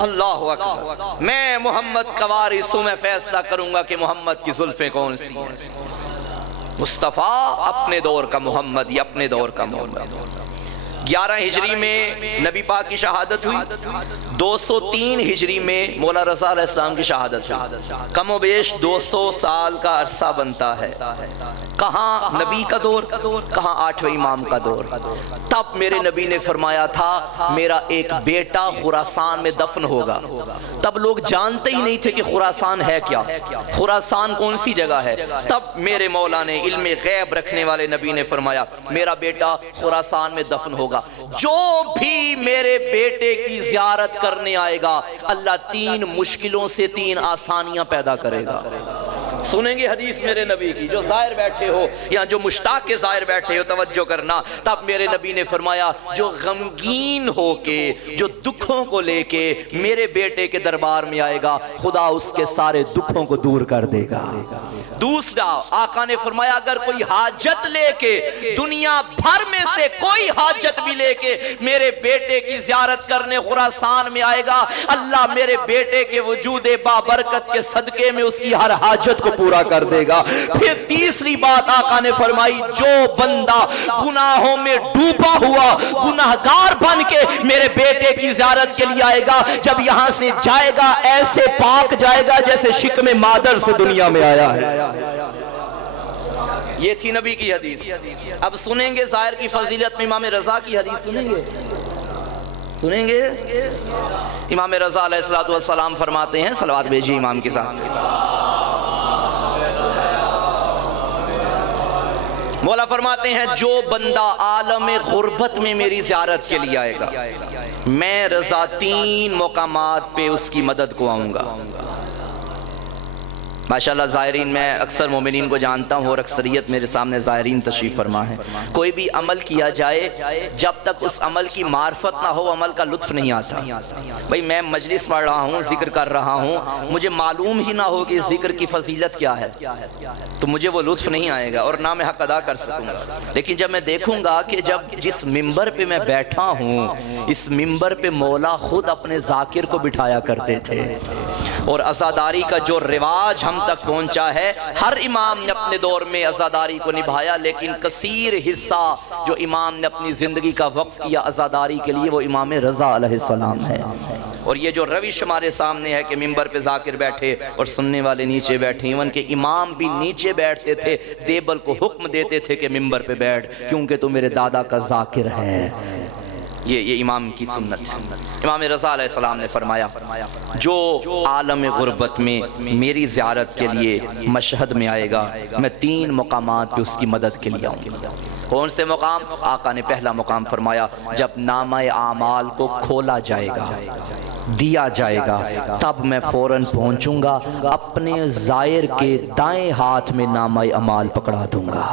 اللہ اکبر، میں محمد کا وارث ہوں، میں فیصلہ کروں گا کہ محمد کی زلفیں کون سی ہیں۔ مصطفیٰ اپنے دور کا محمد، یہ اپنے دور کا محمد۔ 11 ہجری میں نبی پاک کی شہادت ہوئی، 203 ہجری میں مولا رضا علیہ السلام کی شہادت ہوئی، کم و بیش 200 سال کا عرصہ بنتا ہے۔ کہاں نبی کا دور، کہاں 8ویں امام کا دور۔ تب میرے نبی نے فرمایا تھا میرا ایک بیٹا خراسان میں دفن ہوگا۔ تب لوگ جانتے ہی نہیں تھے کہ خراسان ہے کیا، خراسان کون سی جگہ ہے۔ تب میرے مولا نے علم غیب رکھنے والے نبی نے فرمایا میرا بیٹا خراسان میں دفن ہوگا، جو بھی میرے بیٹے کی زیارت کرنے آئے گا اللہ 3 مشکلوں سے 3 آسانیاں پیدا کرے گا۔ سنیں گے حدیث میرے نبی کی، جو ظاہر بیٹھے ہو یا جو مشتاق کے ظاہر بیٹھے ہو توجہ کرنا۔ تب میرے نبی نے فرمایا جو غمگین ہو کے، جو دکھوں کو لے کے میرے بیٹے کے دربار میں آئے گا خدا اس کے سارے دکھوں کو دور کر دے گا۔ دوسرا آقا نے فرمایا اگر کوئی حاجت لے کے، دنیا بھر میں سے کوئی حاجت بھی لے کے میرے بیٹے کی زیارت کرنے خراسان میں آئے گا اللہ میرے بیٹے کے وجود بابرکت کے صدقے میں اس کی ہر حاجت کو پورا کر دے گا۔ پھر تیسری بات آقا نے فرمائی جو بندہ گناہوں میں ڈوبا ہوا گناہگار بن کے میرے بیٹے کی زیارت کے لیے آئے گا، جب یہاں سے جائے گا ایسے پاک جائے گا جیسے شکم مادر سے دنیا میں آیا ہے۔ یہ تھی نبی کی حدیث۔ اب سنیں گے ظاہر کی فضیلت میں امام رضا کی حدیث سنیں گے۔ امام رضا علیہ السلام فرماتے ہیں، صلوات بھیجیے امام کے ساتھ۔ مولا فرماتے ہیں جو بندہ عالم غربت میں میری زیارت کے لیے آئے گا میں رضا 3 مقامات پہ اس کی مدد کو آؤں گا۔ ماشاءاللہ زائرین، میں اکثر مومنین کو جانتا ہوں اور اکثریت میرے سامنے زائرین تشریف فرما ہے۔ کوئی بھی عمل کیا جائے، جب تک اس عمل کی معرفت نہ ہو عمل کا لطف نہیں آتا۔ بھئی میں مجلس پڑھ رہا ہوں، ذکر کر رہا ہوں، مجھے معلوم ہی نہ ہو کہ اس ذکر کی فضیلت کیا ہے تو مجھے وہ لطف نہیں آئے گا اور نہ میں حق ادا کر سکوں گا۔ لیکن جب میں دیکھوں گا کہ جب جس ممبر پہ میں بیٹھا ہوں، اس ممبر پہ مولا خود اپنے ذاکر کو بٹھایا کرتے تھے، اور عزاداری کا جو رواج ہم تک پہنچا ہے، ہر امام نے اپنے دور میں عزاداری کو نبھایا، لیکن کثیر حصہ جو امام نے اپنی زندگی کا وقف کیا عزاداری کے لیے وہ امام رضا علیہ السلام ہے۔ اور یہ جو روش ہمارے سامنے ہے کہ ممبر پہ ذاکر بیٹھے اور سننے والے نیچے بیٹھے، ایون کہ امام بھی نیچے بیٹھتے تھے، دیبل کو حکم دیتے تھے کہ ممبر پہ بیٹھ کیونکہ تو میرے دادا کا ذاکر ہے۔ یہ امام کی سنت ہے۔ امام رضا علیہ السلام نے فرمایا جو عالم غربت میں میری زیارت کے لیے مشہد میں آئے گا، میں 3 مقامات پہ اس کی مدد کے لیے آؤں گا۔ کون سے مقام؟ آقا نے پہلا مقام فرمایا جب نامہ اعمال کو کھولا جائے گا، دیا جائے گا، تب میں فوراً پہنچوں گا، اپنے زائر کے دائیں ہاتھ میں نامہ اعمال پکڑا دوں گا۔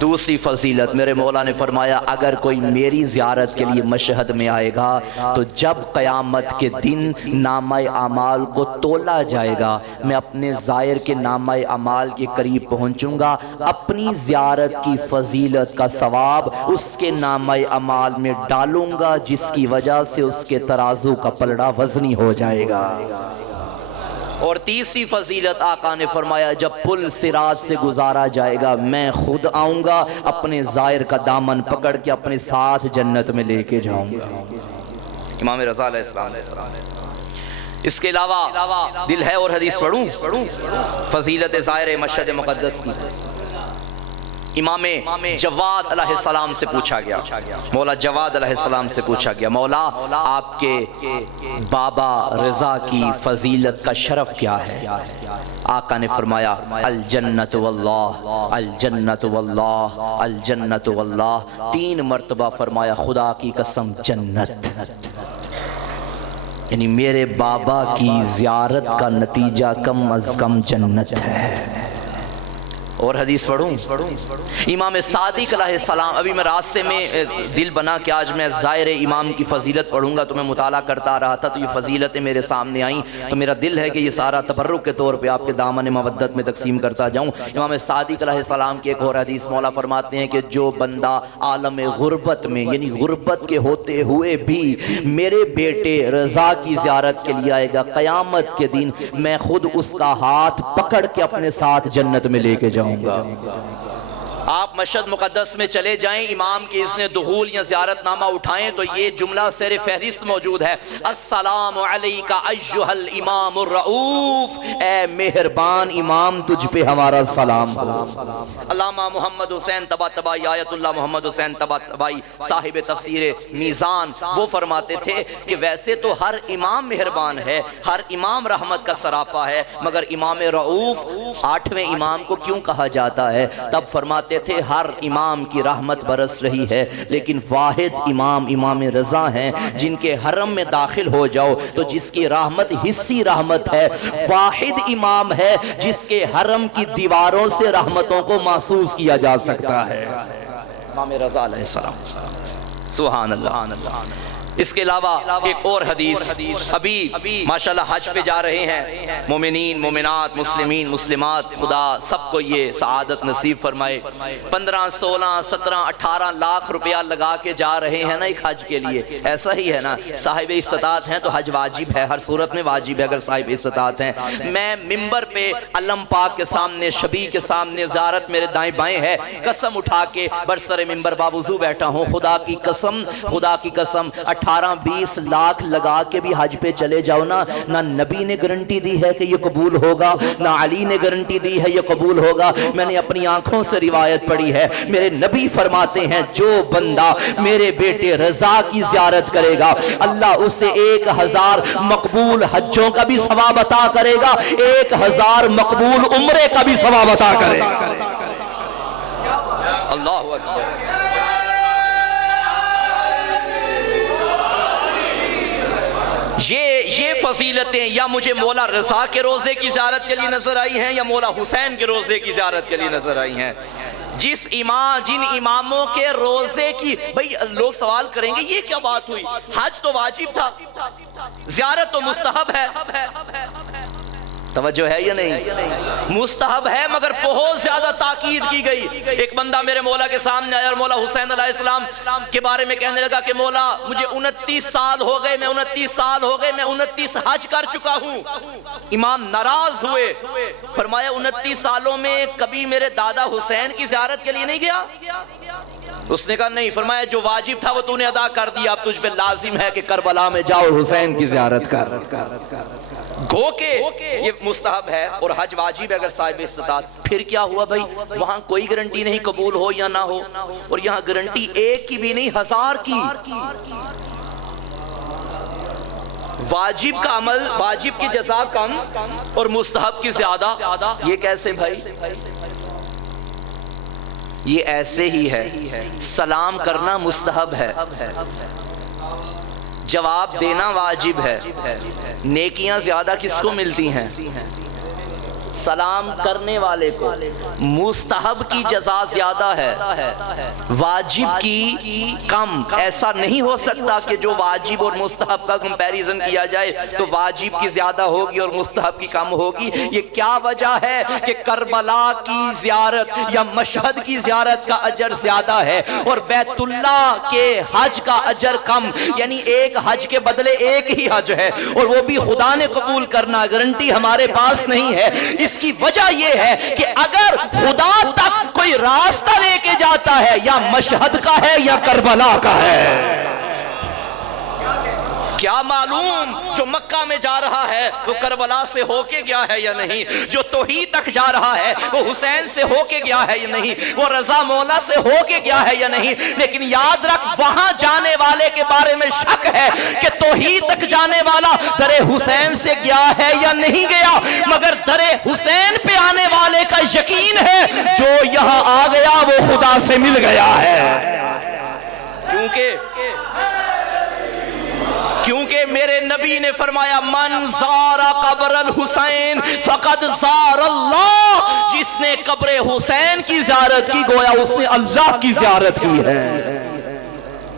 دوسری فضیلت میرے مولا نے فرمایا اگر کوئی میری زیارت کے لیے مشہد میں آئے گا تو جب قیامت کے دن نامہ اعمال کو تولا جائے گا، میں اپنے زائر کے نامہ اعمال کے قریب پہنچوں گا، اپنی زیارت کی فضیلت کا ثواب اس کے نامہ اعمال میں ڈالوں گا، جس کی وجہ سے اس کے ترازو کا پلڑا وزنی ہو جائے گا۔ اور تیسری فضیلت آقا نے فرمایا جب پل صراط سے گزارا جائے گا، میں خود آؤں گا، اپنے زائر کا دامن پکڑ کے اپنے ساتھ جنت میں لے کے جاؤں گا۔ امام رضا علیہ السلام۔ اس کے علاوہ دل ہے اور حدیث پڑھوں فضیلت زائر مشہد مقدس کی۔ امام جواد علیہ السلام سے پوچھا گیا، مولا جواد علیہ السلام سے پوچھا گیا مولا آپ کے بابا رضا کی فضیلت کا شرف کیا ہے؟ آقا نے فرمایا الجنت واللہ الجنت واللہ الجنت واللہ، 3 مرتبہ فرمایا خدا کی قسم جنت، یعنی میرے بابا کی زیارت کا نتیجہ کم از کم جنت ہے۔ اور حدیث پڑھوں امام صادق علیہ السلام، ابھی میں راستے میں دل بنا کہ آج میں زائر امام کی فضیلت پڑھوں گا تو میں مطالعہ کرتا رہا تھا تو یہ فضیلتیں میرے سامنے آئیں تو میرا دل ہے کہ یہ سارا تبرک کے طور پہ آپ کے دامن مودت میں تقسیم کرتا جاؤں۔ امام صادق علیہ السلام کی ایک اور حدیث مولا فرماتے ہیں کہ جو بندہ عالم غربت میں یعنی غربت کے ہوتے ہوئے بھی میرے بیٹے رضا کی زیارت کے لیے آئے گا، قیامت کے دن میں خود اس کا ہاتھ پکڑ کے اپنے ساتھ جنت میں لے کے جاؤں گا۔ آپ مشہد مقدس میں چلے جائیں، امام کی اذن دخول یا زیارت نامہ اٹھائیں تو یہ جملہ سیر فہرست موجود ہے، السلام علیکہ ایہا الامام الرؤوف، اے مہربان امام تجھ پہ ہمارا سلام ہو۔ علامہ محمد حسین طباطبائی، آیت اللہ محمد حسین طباطبائی صاحب تفسیر میزان، وہ فرماتے تھے کہ ویسے تو ہر امام مہربان ہے، ہر امام رحمت کا سراپا ہے، مگر امام رؤوف 8ویں امام کو کیوں کہا جاتا ہے؟ تب فرماتے تھے ہر امام کی رحمت برس رہی ہے لیکن واحد امام امام رضا ہیں جن کے حرم میں داخل ہو جاؤ تو جس کی رحمت حصی رحمت ہے، واحد امام ہے جس کے حرم کی دیواروں سے رحمتوں کو محسوس کیا جا سکتا ہے، امام رضا علیہ السلام۔ سبحان اللہ۔ اس کے علاوہ ایک اور حدیث، ابھی ماشاءاللہ حج پہ جا رہے ہیں مومنین مومنات مسلمین مسلمات، خدا سب کو یہ سعادت نصیب فرمائے۔ 15 16 17 18 لاکھ روپیہ لگا کے جا رہے ہیں نا ایک حج کے لیے، ایسا ہی ہے نا، صاحب استطاعت ہیں تو حج واجب ہے، ہر صورت میں واجب ہے اگر صاحب استطاعت ہیں۔ میں ممبر پہ علم پاک کے سامنے شبی کے سامنے زیارت میرے دائیں بائیں ہے، قسم اٹھا کے برسر ممبر باوضو بیٹھا ہوں، خدا کی قسم 18-20 لاکھ لگا کے بھی حج پہ چلے جاؤ نا، نہ نبی نے گارنٹی دی ہے کہ یہ قبول ہوگا، نہ علی نے گارنٹی دی ہے یہ قبول ہوگا، میں نے اپنی آنکھوں سے روایت پڑھی ہے، میرے نبی فرماتے ہیں جو بندہ میرے بیٹے رضا کی زیارت کرے گا اللہ اسے 1000 مقبول حجوں کا بھی ثواب عطا کرے گا، 1000 مقبول عمرے کا بھی ثواب عطا کرے گا۔ اللہ اکبر۔ یہ فضیلتیں یا مجھے مولا رضا کے روزے کی زیارت کے لیے نظر آئی ہیں یا مولا حسین کے روزے کی زیارت کے لیے نظر آئی ہیں؟ جن اماموں کے روزے کی، بھئی لوگ سوال کریں گے یہ کیا بات ہوئی، حج تو واجب تھا، زیارت تو مستحب ہے۔ توجہ ہے یا نہیں؟ مستحب ہے مگر بہت زیادہ تاکید کی گئی۔ ایک بندہ میرے مولا کے سامنے آیا اور مولا حسین علیہ السلام کے بارے میں کہنے لگا کہ مولا مجھے 29 سال ہو گئے، میں 29 حج کر چکا ہوں۔ امام ناراض ہوئے، فرمایا 29 سالوں میں کبھی میرے دادا حسین کی زیارت کے لیے نہیں گیا؟ اس نے کہا نہیں۔ فرمایا جو واجب تھا وہ تو نے ادا کر دیا، اب تجھ پہ لازم ہے کہ کربلا میں جاؤ حسین کی زیارت کر۔ گو کہ یہ مستحب ہے اور حج واجب ہے اگر صاحب استطاعت۔ پھر کیا ہوا بھائی؟ وہاں کوئی گارنٹی نہیں قبول ہو یا نہ ہو، اور یہاں گارنٹی ایک کی بھی نہیں 1000 کی۔ واجب کا عمل، واجب کی جزا کم اور مستحب کی زیادہ، یہ کیسے بھائی؟ یہ ایسے ہی ہے، سلام کرنا مستحب ہے، جواب دینا واجب ہے، نیکیاں زیادہ کس کو ملتی ہیں؟ سلام کرنے والے کو۔ مستحب کی جزا زیادہ ہے، واجب کی کم۔ ایسا نہیں ہو سکتا کہ جو واجب اور مستحب کا کمپیریزن کیا جائے تو واجب کی زیادہ ہوگی اور مستحب کی کم ہوگی۔ یہ کیا وجہ ہے کہ کربلا کی زیارت یا مشہد کی زیارت کا اجر زیادہ ہے اور بیت اللہ کے حج کا اجر کم؟ یعنی ایک حج کے بدلے ایک ہی حج ہے اور وہ بھی خدا نے قبول کرنا، گارنٹی ہمارے پاس نہیں ہے۔ اس کی وجہ یہ ہے کہ اگر خدا تک کوئی راستہ لے کے جاتا ہے یا مشہد کا ہے یا کربلا کا ہے۔ کیا معلوم جو مکہ میں جا رہا ہے وہ کربلا سے ہو کے گیا ہے یا نہیں، جو توحید تک جا رہا ہے وہ حسین سے ہو کے گیا ہے یا نہیں، وہ رضا مولا سے ہو کے گیا ہے یا نہیں۔ لیکن یاد رکھ وہاں جانے والے کے بارے میں شک ہے کہ توحید تک جانے والا در حسین سے گیا ہے یا نہیں گیا، مگر در حسین پہ آنے والے کا یقین ہے جو یہاں آ گیا وہ خدا سے مل گیا ہے۔ کیونکہ میرے نبی نے فرمایا من زار قبر الحسین فقد زار اللہ، جس نے قبر حسین کی زیارت کی گویا اس نے اللہ کی زیارت کی ہے۔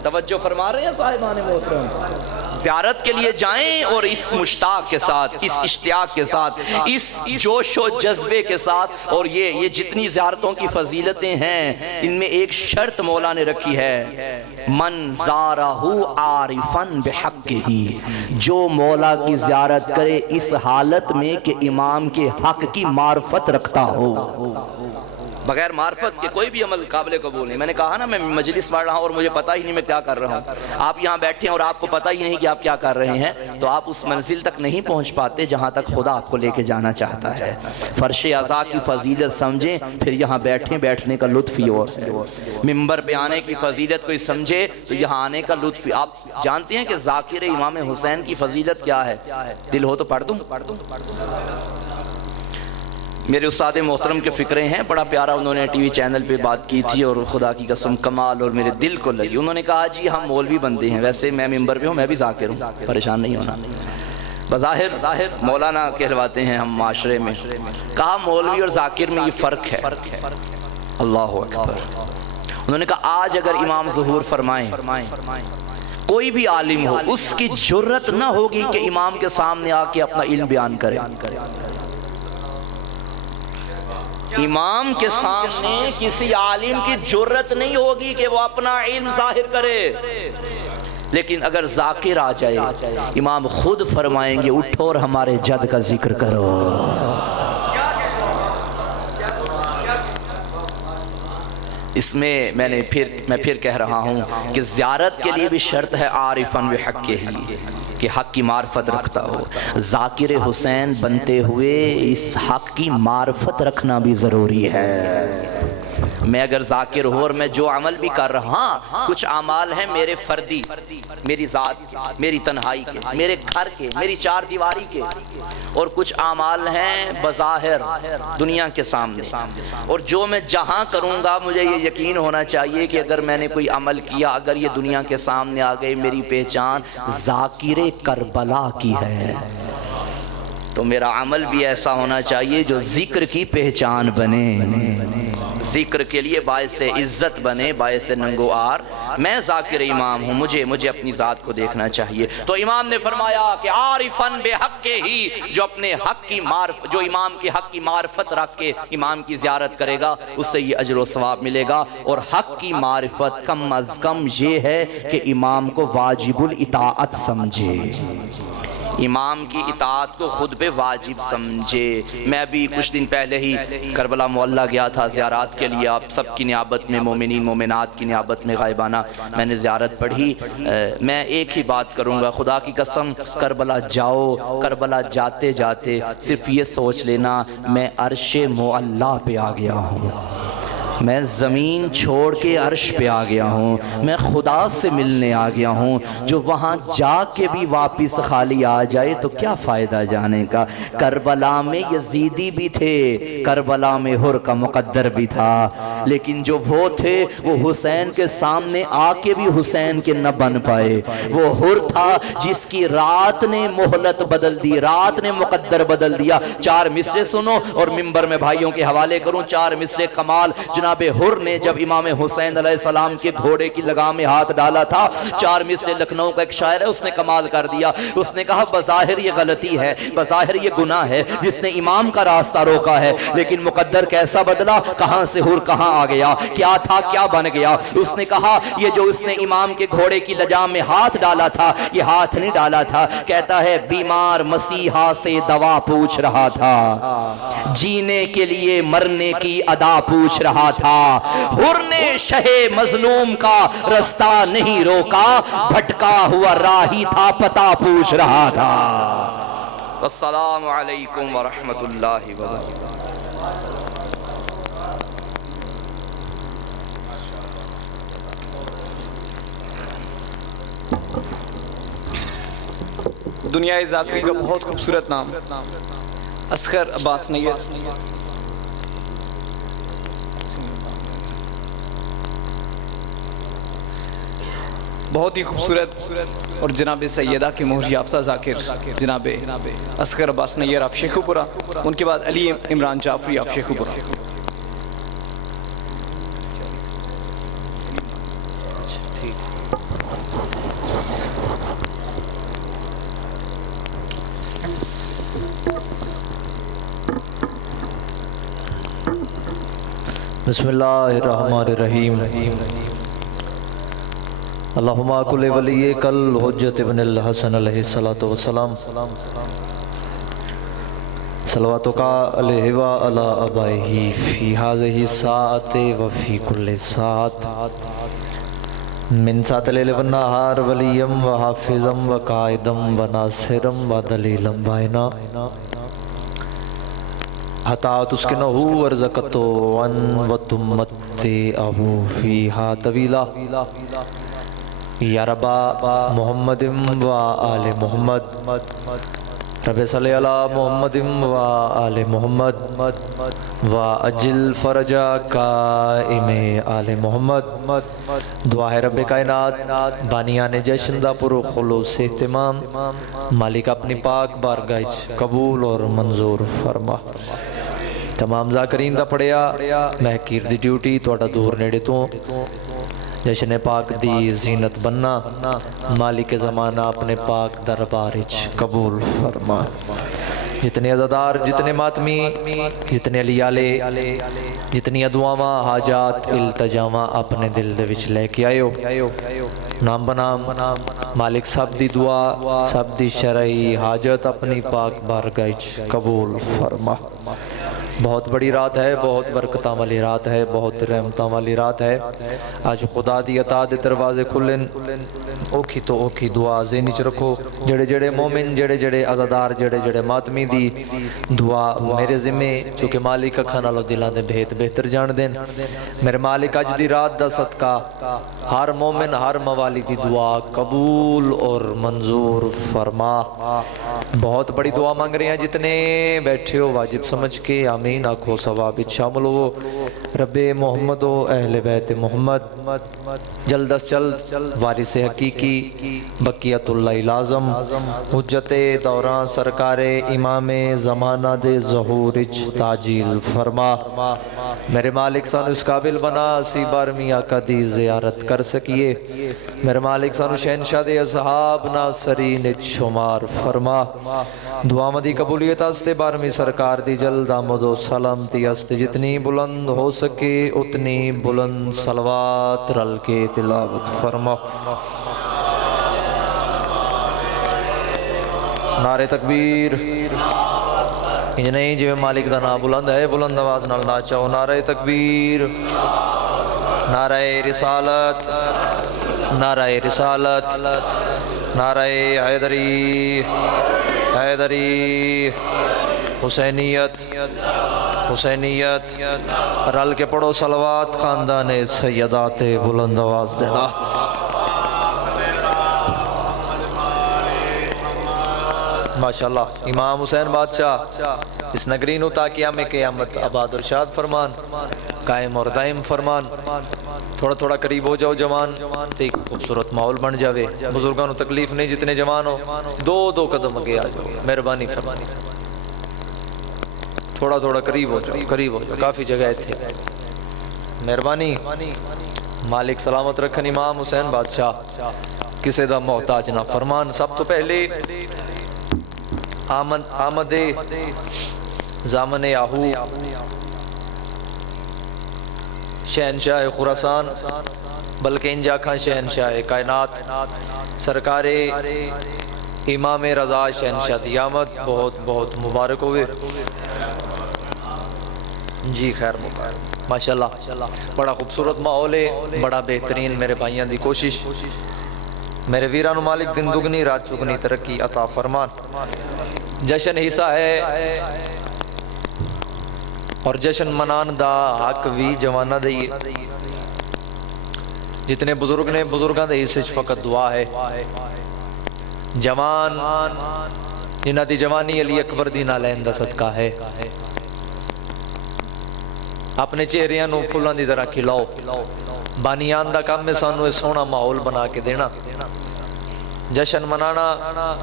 توجہ فرما رہے ہیں صاحبان محترم؟ زیارت کے لیے جائیں اور اس مشتاق کے ساتھ، اس اشتیاق کے ساتھ، اس جوش و جذبے کے ساتھ۔ اور یہ جتنی زیارتوں کی فضیلتیں ہیں ان میں ایک شرط مولا نے رکھی ہے، من زارہ عارفا بحقہ، جو مولا کی زیارت کرے اس حالت میں کہ امام کے حق کی معرفت رکھتا ہو۔ بغیر معرفت کے کوئی بھی عمل قابل قبول نہیں۔ میں نے کہا نا میں مجلس پڑھ رہا ہوں اور مجھے پتہ ہی نہیں میں کیا کر رہا ہوں، آپ یہاں بیٹھے ہیں اور آپ کو پتہ ہی نہیں کہ آپ کیا کر رہے ہیں، تو آپ اس منزل تک نہیں پہنچ پاتے جہاں تک خدا آپ کو لے کے جانا چاہتا ہے۔ فرش عزا کی فضیلت سمجھیں پھر یہاں بیٹھنے کا لطف ہی اور ہے۔ ممبر پہ آنے کی فضیلت کوئی سمجھے تو یہاں آنے کا لطف۔ آپ جانتے ہیں کہ ذاکر امام حسین کی فضیلت کیا ہے؟ دل ہو تو پڑھ دوں۔ میرے استاد محترم کے فکرے ہیں، بڑا پیارا انہوں نے ٹی وی چینل پہ بات کی تھی اور خدا کی قسم کمال اور میرے دل کو لگی۔ انہوں نے کہا جی ہم مولوی بندے ہیں، ویسے میں ممبر پہ ہوں، میں بھی ذاکر ہوں، پریشان نہیں ہونا۔ بظاہر مولانا کہلواتے ہیں ہم معاشرے میں، کہا مولوی اور ذاکر میں یہ فرق ہے۔ اللہ اکبر۔ انہوں نے کہا آج اگر امام ظہور فرمائیں، کوئی بھی عالم ہو اس کی جرت نہ ہوگی کہ امام کے سامنے آ کے اپنا علم بیان کرے۔ امام کے سامنے کسی عالم کی جرت نہیں ہوگی کہ وہ اپنا علم ظاہر کرے، لیکن اگر ذاکر آ جائے امام خود فرمائیں گے اٹھو اور ہمارے جد کا ذکر کرو۔ اس میں میں پھر کہہ رہا ہوں کہ زیارت کے لیے بھی شرط ہے عارفاً بحقہ، کہ حق کی معرفت رکھتا ہو۔ ذاکر حسین بنتے ہوئے اس حق کی معرفت رکھنا بھی ضروری ہے۔ میں اگر ذاکر ہوں اور میں جو عمل بھی کر رہا ہاں کچھ اعمال ہیں میرے فردی، میری ذات، میری تنہائی کے، میرے گھر کے، میری چار دیواری کے، اور کچھ اعمال ہیں بظاہر دنیا کے سامنے، اور جو میں جہاں کروں گا مجھے یہ یقین ہونا چاہیے کہ اگر میں نے کوئی عمل کیا، اگر یہ دنیا کے سامنے آ گئی، میری پہچان ذاکر کربلا کی ہے، تو میرا عمل بھی ایسا ہونا چاہیے جو ذکر کی پہچان بنے، ذکر کے لیے باعث عزت بنے، باعث ننگو آر۔ میں ذاکر امام ہوں، مجھے اپنی ذات کو دیکھنا چاہیے۔ تو امام نے فرمایا کہ عارفاً بے حق کے ہی، جو اپنے حق کی جو امام کے حق کی معرفت رکھ کے امام کی زیارت کرے گا اس سے یہ اجر و ثواب ملے گا۔ اور حق کی معرفت کم از کم یہ ہے کہ امام کو واجب الاطاعت سمجھے، امام کی اطاعت کو خود پہ واجب سمجھے۔ میں ابھی کچھ دن پہلے ہی کربلا معلّہ گیا تھا زیارات کے لیے، آپ سب کی نیابت میں، مومنین مومنات کی نیابت میں غائبانہ میں نے زیارت پڑھی۔ میں ایک ہی بات کروں گا، خدا کی قسم، کربلا جاؤ، کربلا جاتے جاتے صرف یہ سوچ لینا میں عرش معلیٰ پہ آ گیا ہوں، میں زمین چھوڑ کے عرش پہ آ گیا ہوں، میں خدا سے ملنے آ گیا ہوں۔ جو وہاں جا کے بھی واپس خالی آ جائے تو کیا فائدہ جانے کا۔ کربلا میں یزیدی بھی تھے، کربلا میں حر کا مقدر بھی تھا، لیکن جو وہ تھے وہ حسین کے سامنے آ کے بھی حسین کے نہ بن پائے۔ وہ حر تھا جس کی رات نے مہلت بدل دی، رات نے مقدر بدل دیا۔ چار مصرے سنو اور ممبر میں بھائیوں کے حوالے کروں، چار مصرے کمال جناب حر نے جب امام حسین علیہ السلام کے گھوڑے کی لگام میں ہاتھ ڈالا تھا، چار مصرے لکھنؤ کا ایک شاعر ہے، اس نے کمال کر دیا۔ اس نے کہا بظاہر یہ غلطی ہے، بظاہر یہ گناہ ہے جس نے امام کا راستہ روکا ہے، لیکن مقدر کیسا بدلا، کہاں سے حر کہاں آ گیا، کیا تھا کیا بن گیا۔ اس نے کہا یہ جو اس نے امام کے گھوڑے کی لجام میں ہاتھ ڈالا تھا، یہ ہاتھ نہیں ڈالا تھا، کہتا ہے بیمار مسیحا سے دوا پوچھ رہا تھا، جینے کے لیے مرنے کی ادا پوچھ رہا تھا، حر نے شہ مظلوم کا رستہ نہیں روکا، بھٹکا ہوا راہی تھا پتہ پوچھ رہا تھا۔ السلام علیکم ورحمۃ اللہ وبرکاتہ۔ دنیا ذاکری کا بہت خوبصورت نام اصغر عباس نیت، بہت ہی خوبصورت، اور جناب سیدہ کی مہر یافتہ ذاکر جناب اصغر عباس نیت آف شیخو پورہ، ان کے بعد علی عمران جعفری آف شیخو پورہ۔ بسم اللہ الرحمن الرحیم۔ اللہم کل ولی کل حجت ابن الحسن علیہ السلام، صلواتک علیہ وعلی آبائہ فی ہذہ الساعۃ وفی کل ساعۃ، من ساعۃ اللیل والنہار ولیم وحافظم وقائدم وناصرم ودلیلم بائنا، حتی تسکنہو ورزقتو عن وتمتعہو فیہا طویلا، یا ربا محمد و آل محمد، رب صلی علی محمد و آل محمد، و اجل فرج قائم آل محمد۔ دعا ہے رب کائنات بانیان جشندہ پر خلوص اہتمام، مالک اپنی پاک بارگاہ قبول اور منظور فرما۔ تمام ذاکرین دا پڑھیا محکیر دی ڈیوٹی توڑا دور نیڑے تو جشن پاک دی زینت بننا، مالک زمانہ اپنے پاک دربارچ قبول فرما۔ جتنے عزادار، جتنے ماتمی، جتنے علیالے، جتنی دعاواں حاجات التجاواں اپنے دل دے وچ لے کے آئے ہو، نام بنام مالک سب دی دعا، سب دی شرعی حاجت اپنی پاک بارگاہ قبول فرما۔ بہت بڑی رات ہے، بہت برکتاں والی رات ہے، بہت رحمتاں والی رات ہے۔ آج خدا دی عطا دے دروازے کھلن، اوکھی تو اوکھی دعا ذہن وچ رکھو۔ جڑے جڑے مومن، جڑے جڑے عزادار، جڑے جڑے ماتمی دی دعا میرے ذمے، چونکہ مالک اکھاں نالوں دلاں دے بھیت بہتر جان دین۔ میرے مالک اج دی رات دا صدقہ ہر مومن، ہر موالی دی دعا قبول اور منظور فرما۔ بہت بڑی دعا مانگ رہے ہیں، جتنے بیٹھے ہو واجب سمجھ کے آمین آکھو، ثواب وچ شامل ہو۔ رب محمد و اہل بیت محمد جلد از جلد وارث حقیقی بقیت اللہ لازم حجت دوران سرکار امام زمانہ دے ظہور وچ تاجیل فرما۔ میرے مالک سانو اس قابل بنا اسی 12ویں آقا دی زیارت کر سکیے۔ میرے مالک سانو شہنشاہ دے اصحاب ناصرین وچ شمار فرما۔ دعا مدی قبولیت استے 12ویں سرکار دی جلد آمد و سلامتی استے جتنی بلند ہو سکے اتنی بلند صلوات رل کے تلاوت فرما۔ نعرہ تکبیر، انج نہیں جو مالک دا نام بلند ہے، بلند آواز نال نہ چاہو۔ نعرہ تکبیر، نعرہ رسالت، نعرہ رسالت، نعرہ حیدری، حیدری، حسینیت، حسینیت، رل کے پڑھو صلوات خاندان سیدات بلند آواز دینا۔ ماشاءاللہ امام حسین بادشاہ اس نگری نو تا قیامت آباد اور شاد فرمان، قائم اور دائم فرمان۔ تھوڑا تھوڑا قریب ہو جاؤ جوان، تے ایک خوبصورت ماحول بن جاوے۔ بزرگاں نو تکلیف نہیں، جتنے جوان ہو دو قدم اگے آ جاؤ، مہربانی فرمانی۔ تھوڑا تھوڑا قریب ہو جاؤ، قریب ہو جاؤ، کافی جگہ ہے تھے، مہربانی۔ مالک سلامت رکھن امام حسین بادشاہ، کسے دا محتاج نہ فرمان۔ سب تو پہلے آمد زامن آہو شہنشاہ خراسان، بلکہ انجا کھاں شہنشاہ کائنات سرکار امام رضا شہنشاہ دی آمد بہت بہت مبارک ہوئے جی۔ خیر مبارک، ماشاءاللہ بڑا خوبصورت ماحول ہے، بڑا بہترین۔ میرے بھائیاں دی کوشش، میرے ویران مالک دن دگنی رات چگنی ترقی عطا فرمان۔ جشن حصہ ہے اور جشن منان دا حق بھی جوانہ دئیے۔ جتنے بزرگ نے بزرگاں دے حصے فقط دعا ہے۔ جوان جنہ دی جوانی علی اکبر دی نالین دا صدقہ ہے۔ اپنے چہریاں نو پھلاں دی طرح کھلاؤ۔ بانیان دا کام میں سانو سونا ماحول بنا کے دینا۔ جشن منانا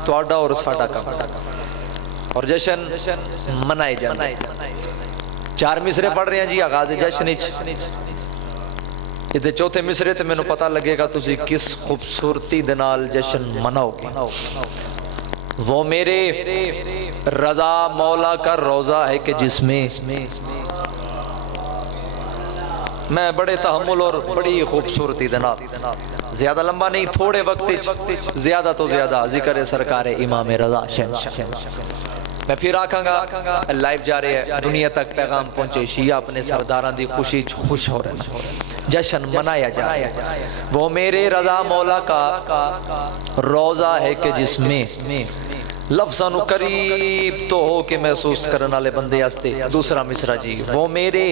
تواڈا اور ساڈا کام، اور جشن منائے جاندے۔ 4 مصرے پڑھ رہے ہیں جی آغاز جشن وچ، یہ چوتھے مصرے تے مینوں پتہ لگے گا تسی کس خوبصورتی دے نال جشن مناؤ گے۔ وہ میرے رضا مولا کا روزہ ہے کہ جس میں میں بڑے تحمل اور بڑی خوبصورتی دے نال، زیادہ لمبا نہیں، تھوڑے وقت زیادہ تو زیادہ ذکر سرکار امام رضا شہنشاہ۔ میں پھر آکھاں گا، لائیو جا رہے ہیں، دنیا تک پیغام پہنچے، شیعہ اپنے سرداراں دی خوشی خوش ہو رہے ہیں، جشن منایا جا رہا ہے۔ وہ میرے رضا مولا کا روزہ ہے کہ جس میں لفظاں نو قریب تو ہو کے محسوس کرنے والے بندے واسطے دوسرا مصرع جی۔ وہ میرے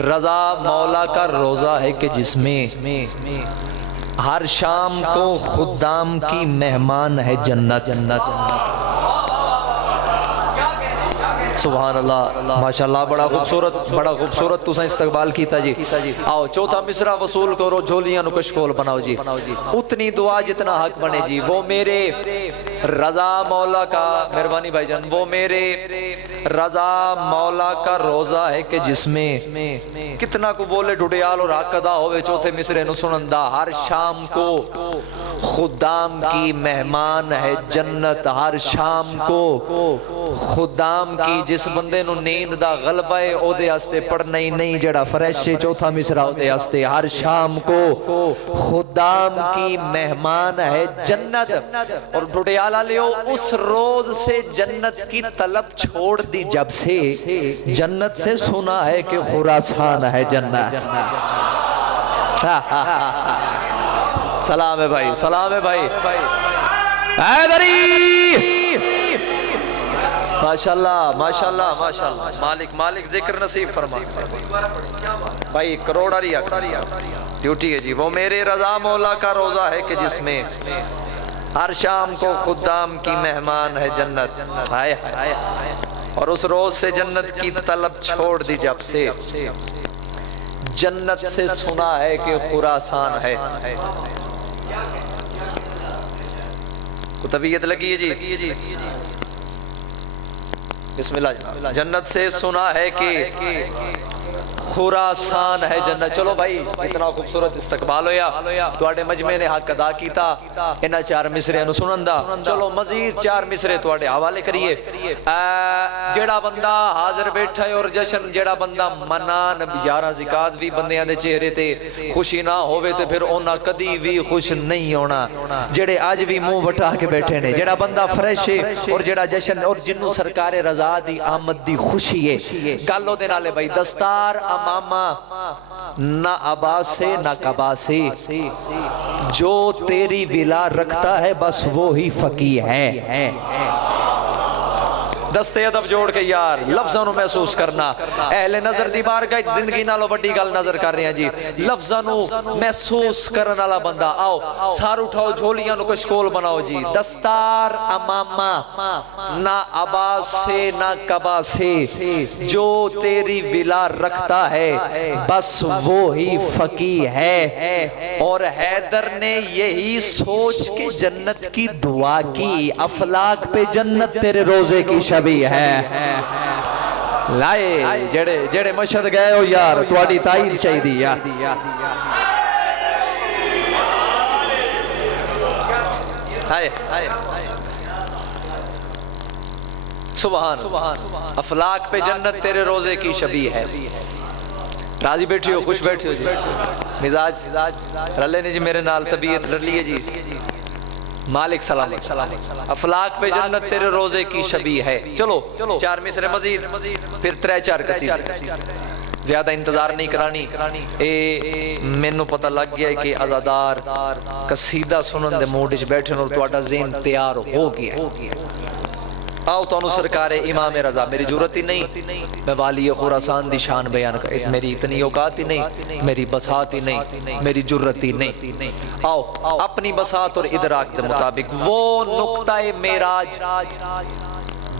رضا مولا کا روزہ ہے کہ جس میں ہر شام کو خدام کی مہمان ہے جنت۔ سبحان اللہ، ماشاءاللہ، بڑا خوبصورت تساں استقبال کیتا جی۔ آؤ چوتھا مصرع وصول کرو، جھولیاں نو کشکول بناؤ جی، اتنی دعا جتنا حق بنے جی۔ وہ میرے رضا مولا کا، مہربانی بھائی جان، وہ میرے رضا مولا کا روزہ ہے کہ جس میں کتنا کو بولے ڈھڈیال اور حق ادا ہوئے چوتھے مصرے نو سنندہ، ہر شام کو خدام کی مہمان ہے جنت، ہر شام کو خدام کی جس بندے نو نیند دا غلبہ ہے او دے ہستے پڑھنا ہی نہیں جڑا فریش ہے چوتھا مصرع او دے ہستے ہر شام کو خدام کی مہمان ہے جنت اور ڈوڈیالہ لیو اس روز سے جنت کی طلب چھوڑ دی جب سے جنت سے سنا ہے کہ خراسان ہے جنت سلام ہے بھائی سلام ہے بھائی حیدری ماشاءاللہ ماشاءاللہ ماشاءاللہ مالک ذکر نصیب فرما بھائی کروڑا ریا ڈیوٹی ہے جی وہ میرے رضا مولا کا روزہ ہے کہ جس میں ہر شام کو خدام کی مہمان ہے جنت ہائے اور اس روز سے جنت کی طلب چھوڑ دی جب سے جنت سے سنا ہے کہ خراسان ہے کو طبیعت لگی ہے جی بسم اللہ جناب جنت سے سنا ہے کہ خراسان ہے جنت چلو بھائی اتنا خوبصورت استقبال ہویا تواڈے مجمع نے حق ادا کیتا انہاں چار مصرے نو سنن دا چلو مزید چار مصرے تواڈے حوالے کریے جیڑا بندہ حاضر بیٹھا ہے اور جشن جیڑا بندہ منان 11 زکات بھی بندیاں دے چہرے تے خوشی نہ ہوے تے پھر انہاں کدی بھی خوش نہیں ہونا جڑے اج بھی منہ وٹا کے بیٹھے نے جیڑا بندہ فریش ہے اور جیڑا جشن اور جنوں سرکار رضا دی آمد دی خوشی ہے گل او دے نال بھائی دستار امامہ نہ عبا سے نہ قبا سے جو تیری ولا رکھتا ہے بس وہی فقیہ ہے دستے ادب جوڑ کے یار لفظاں نو محسوس کرنا اہل نظر دی بارگاہ زندگی نالو بڑی گل نظر کر رہے ہیں جی لفظاں نو محسوس کرن والا بندہ آؤ سار اٹھاؤ جھولیاں نو کشکول بناؤ جی دستار امامہ نہ عبا سے نہ قبا سے جو تیری ولا رکھتا ہے بس وہی فقیہ ہے اور حیدر نے یہی سوچ کے جنت کی دعا کی افلاک پہ جنت تیرے روزے کی شبیہ ہے لائے جڑے مشہد گئے ہو یار تواڈی تائید چاہی دی سبحان افلاک پہ جنت تیرے روزے کی شبیہ ہے راضی بیٹھی ہو خوش بیٹھی ہو جی مزاج رلے نے جی میرے نال طبیعت رلی ہے جی مالک سلام افلاک پہ جنت تیرے روزے کی شبیہ ہے چلو چار مصرے مزید پھر 3-4 قصیدے زیادہ انتظار نہیں کرانی میں نو پتہ لگ گیا ہے کہ عزادار قصیدہ سنن دے موڈ وچ بیٹھے اور تواڈا ذہن تیار ہو گیا آؤ تو سرکار امام رضا میری ضرورت ہی نہیں میں والی خراسان دی شان بیان کر میری اتنی اوقات ہی نہیں میری بساط ہی نہیں میری ضرورت ہی نہیں آؤ اپنی بساط اور ادراک دے مطابق وہ نقطہ معراج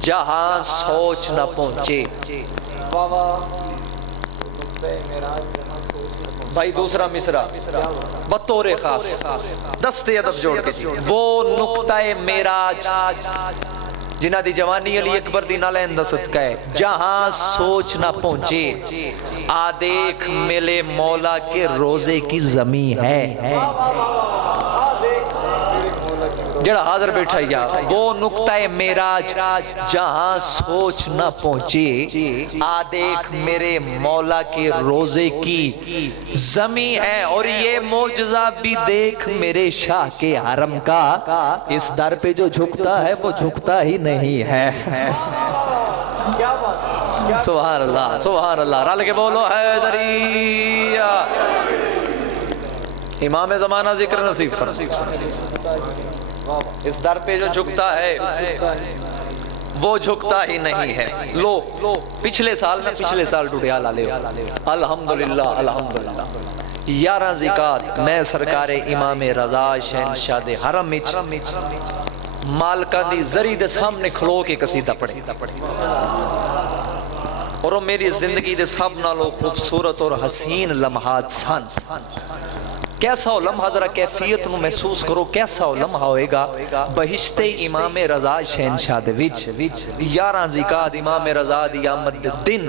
جہاں سوچ نہ پہنچے بھائی دوسرا مصرع بطور خاص دستے ادب جوڑ کے وہ نقطہ معراج جنہ دی جوانی علی اکبر دی نالین دست کہے جہاں سوچ نہ پہنچے آ دیکھ میلے مولا کے روزے کی زمین ہے جڑا حاضر بیٹھا یا وہ نقطہ معراج جہاں سوچ نہ پہنچے آ دیکھ میرے مولا کے روزے کی زمین ہے اور یہ معجزہ بھی دیکھ میرے شاہ کے حرم کا اس در پہ جو جھکتا ہے وہ جھکتا ہی نہیں ہے سبحان اللہ رل کے بولو حیدری امام زمانہ ذکر نصیب فرما اس در پہ جو جھکتا ہے وہ جھکتا ہی نہیں ہے لو پچھلے سال ڈوڈیالہ لے الحمدللہ 11 زکات میں سرکار امام رضا شہنشاہ دے حرم وچ مالکاں دی زری دے سامنے کھلو کے قصیدہ پڑھے اور وہ میری زندگی دے سب نالوں خوبصورت اور حسین لمحات سن کیسا ہو لمحہ ذرا کیفیت نو محسوس کرو کیسا ہو لمحہ ہوئے گا بہشت امام رضا شہنشاہ دے وچ 11 زکات امام رضا دی آمد دن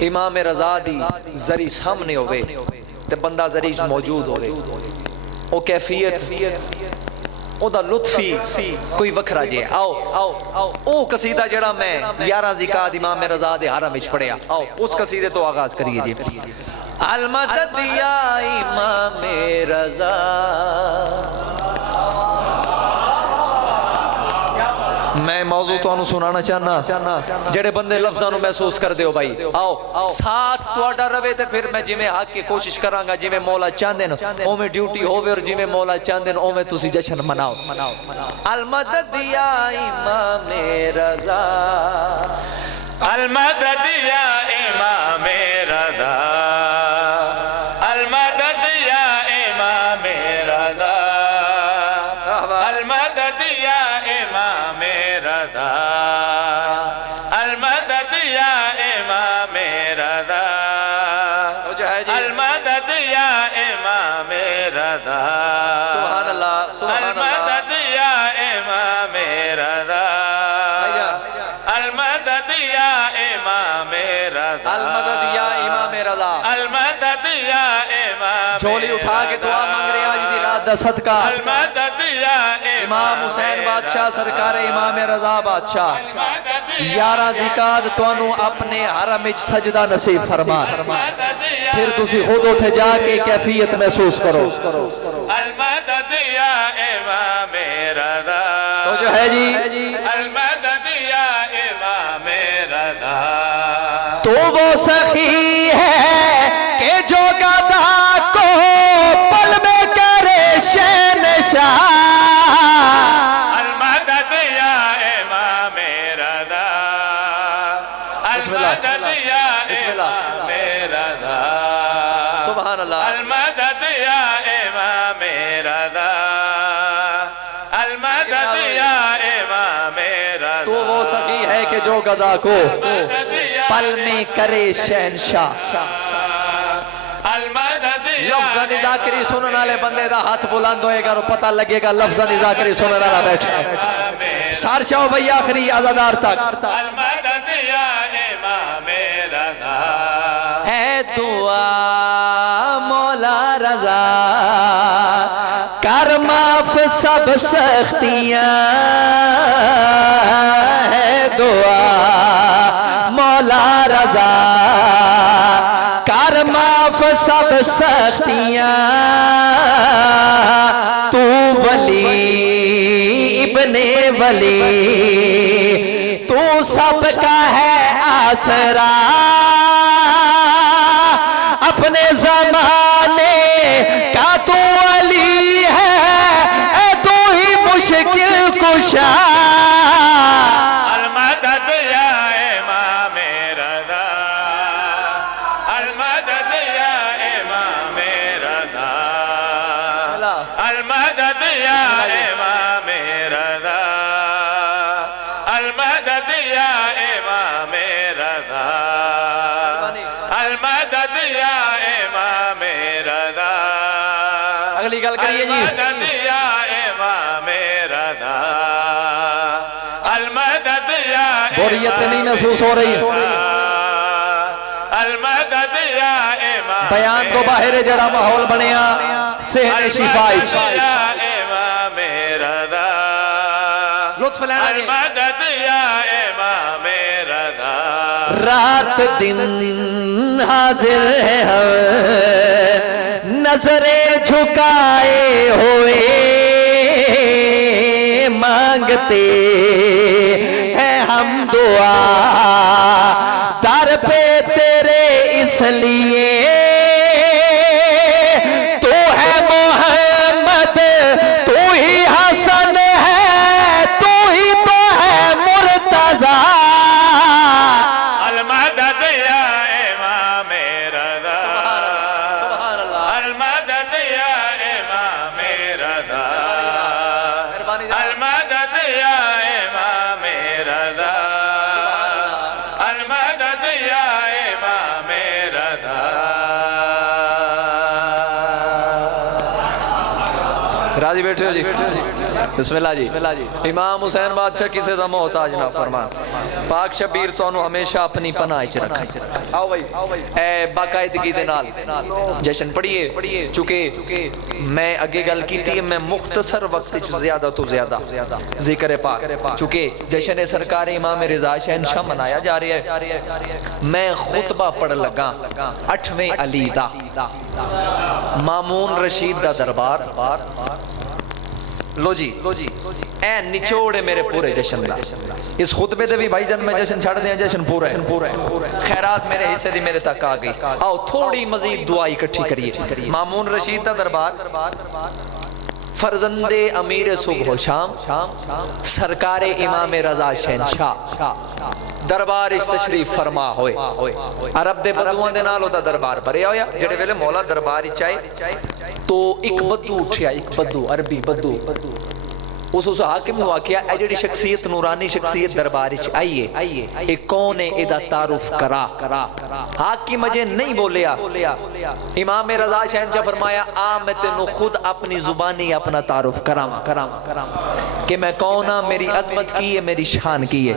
امام رضا دی زری سامنے ہوئے تے بندہ زریش موجود ہوئے او کیفیت ਉਹਦਾ ਲੁਤਫੀ ਕੋਈ ਵੱਖਰਾ ਜਿਹਾ। ਆਓ ਉਹ ਕਸੀਦਾ ਜਿਹੜਾ ਮੈਂ 11 ਜ਼ਿਕਾਤ ਇਮਾਮ ਰਜ਼ਾ ਦੇ ਹਰਮ ਵਿੱਚ ਪੜਿਆ, ਆਓ ਉਸ ਕਸੀਦੇ ਤੋਂ ਆਗਾਜ਼ کریے جی۔ المدد یا امام رضا، میں موضوع تو سنانا چاہنا جڑے بندے لفظاں نو محسوس کر دیو بھائی، آؤ ساتھ تواڈا رہے تے پھر میں جویں حق کی کوشش کراں گا، جویں مولا چاہندے نے اوویں ڈیوٹی ہووے اور جویں مولا چاہندے نے اوویں تسی جشن مناؤ۔ المدد یا امام رضا، المدد یا امام رضا، المدد یا امام رضا، المدد یا امام رضا، المدد یا امام رضا، المدد یا امام رضا، سبحان اللہ سبحان اللہ، المدد یا امام رضا، المدد یا امام رضا، المدد یا امام رضا۔ المدد یا امام جھولی اٹھا کے دعا مانگ رہے آج دی رات دا صدقہ، المدد یا امام حسین بادشاہ سرکار امام رضا بادشاہ 11 زکات توانو اپنے حرم وچ سجدہ نصیب فرما، پھر تسی خود اٹھے جا کے کیفیت محسوس کرو۔ المدد یا امام رضا، تو جو ہے جی المدد یا امام رضا، تو وہ سخی ہے کہ جو گدا کو پل میں کرے شہنشاہ، المدد یا امام رضا، المدد یا امام رضا، سبحان اللہ۔ المدد یا امام رضا، المدد یا امام رضا، تو وہ سخی ہے کہ جو گدا کو پل میں کرے شہنشاہ۔ المدد یا لفظ ذاکری سنن والے بندے دا ہاتھ بلند ہوئے گا اور پتہ لگے گا لفظ ذاکری سنن والا بیٹھا ہے۔ سار چاہو بھئی آخری آزادار تک، المدد یا امام رضا، اے دعا مولا رضا کر معاف سب سختیاں، اے دعا مولا رضا کر معاف سب سختیاں، تو ولی ابن ولی تو سب کا ہے آسرا، اپنے زمانے کا تو علی ہے، اے تو ہی مشکل کشا۔ المدد یا امام رضا، المدد یا امام رضا، المدد یا امام رضا، المدد یا امام رضا، المدد یا امام رضا، اگلی گل کریے جی، المدد یا امام رضا، المدد یا بوریت نہیں محسوس ہو رہی، المدد یا امام بیان تو باہر جڑا ماحول بنیا صحت شفائی، یا امام رضا، لطف لینا جی۔ المدد یا امام رضا، رات دن حاضر ہے ہم نظریں جھکائے ہوئے، مانگتے ہیں ہم دعا در پہ تیرے، اس لیے تو ہے محمد، تو ہی حسن ہے، تو ہی تو ہے مرتضی۔ المدد یا امام رضا، المدد یا امام رضا، المدد یا امام رضا، المدد یا امام رضا۔ راضی بیٹھے ہو جی؟ بسم اللہ جی. امام حسین بادشاہ کسے دا محتاج نہ فرمان. پاک شبیر تو ہمیشہ اپنی پناہ وچ رکھے. آؤ بھائی اے باقاعدگی دے نال جشن پڑھیے. چونکہ میں اگے گل کیتی ہے میں مختصر وقت وچ زیادہ تو زیادہ ذکر پاک چونکہ جشن سرکار امام رضا شہنشاہ منایا جا رہا ہے. میں خطبہ پڑھ لگا 8ویں علی دا مامون رشید دا دربار. لو جی اے نچوڑے میرے پورے جشن دا. اس خطبے دے بھی بھائی جان میں جشن چھڑ دیا. جشن پورا ہے. خیرات میرے حصے دی میرے تک آ گئی. آؤ تھوڑی مزید دعائی اکٹھی کریے. مامون رشید دا دربار فرزند امیر صبح و شام سرکار امام رضا شہنشاہ دربار اس تشریف فرما ہوئے. عرب دے بدوان دے نال ہوتا دربار بھریا ہویا. جڑے ویلے مولا دربار ہی چاہے تو ایک بدو اٹھیا. ایک بدو عربی بدو اس حاکم ہوا کیا اے جڑی شخصیت نورانی شخصیت دربار وچ آئیے ایک کون ہے ادا تعارف کرا. حاکم مجھے نہیں بولیا. امام رضا شہنشاہ فرمایا آ میں تینوں خود اپنی زبانی اپنا تعارف کراواں کہ میں کون ہاں, میری عظمت کی ہے, میری شان کی ہے.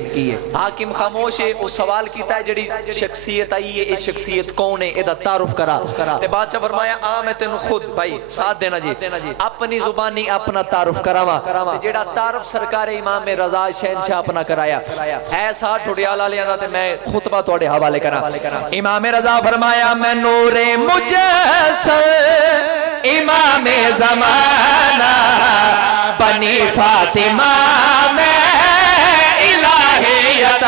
حاکم خاموش ہے. اس سوال کیتا ہے جڑی شخصیت آئی ہے اس شخصیت کون ہے ادا تعارف کرا. تے بادشاہ فرمایا آ میں تینوں خود بھائی ساتھ دینا جی اپنی زبانی اپنا تعارف کراواں. جیڑا تعارف سرکار امام رضا شہنشاہ اپنا کرایا ایسا ٹھڑیال والیاں دا تے میں خطبہ تواڈے حوالے کراں. امام رضا فرمایا میں نور مجسم امام زمانہ بنی فاطمہ میں الہیت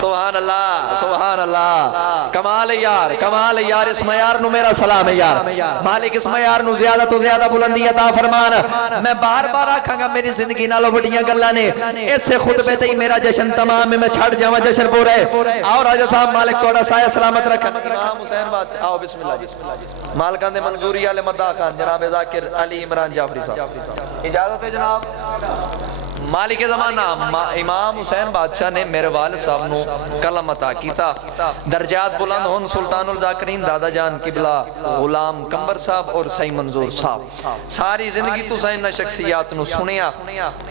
سبحان اللہ سبحان اللہ. کمال یار کمال یار. اسم یار نو میرا سلام ہے یار. مالک اسم یار نو زیادہ تو زیادہ بلندی عطا فرمان. میں بار بار آکھاں گا میری زندگی نالوں وڈیاں گلاں نے. اس سے خطبے تے ہی میرا جشن تمام ہے. میں چھڑ جاواں جشن پورا ہے. آؤ راجہ صاحب مالک تھوڑا سایہ سلامت رکھیں. امام حسین بادشاہ آؤ بسم اللہ جی. مالکان دے منظوری والے مداح خان جناب ذاکر علی عمران جعفری صاحب اجازت ہے جناب. مالک زمانہ امام حسین بادشاہ نے میرے والد صاحب نو کلم عطا کیتا. درجات بلند ہون سلطان الذاکرین دادا جان قبلہ غلام کمبر صاحب اور سائی منظور صاحب. ساری زندگی تو سائنہ شخصیات نو سنیا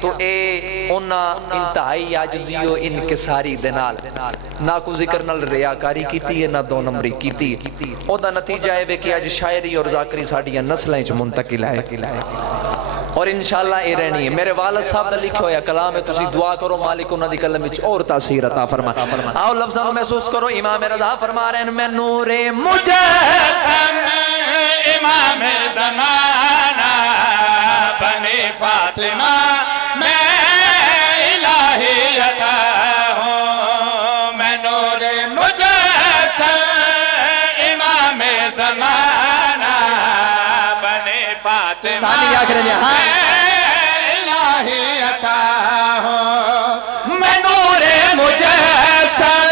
تو اے انہاں انتہائی عاجزی و انکساری دے نال نہ کو ذکر نال ریاکاری کیتی ہے نہ دو نمبری کیتی. او دا نتیجہ ہے کہ اج شاعری اور ذاکری ساڈیاں نسلاں وچ منتقل ہے اور انشاءاللہ اے رہنی ہے. میرے والد صاحب نے لکھا ہویا کلام ہے تسی دعا کرو مالک انہاں دی قلم وچ اور تاثیر عطا فرما. آؤ لفظاں نو محسوس کرو. امام رضا فرما رہے ہیں میں نور مجسم امام زمانہ بنی فاطمہ میں الہیت ہوں. میں نور مجسم امام زمانہ بنی فاطمہ سانی آخر نے ہاں الہیت ہوں. میں نور مجسم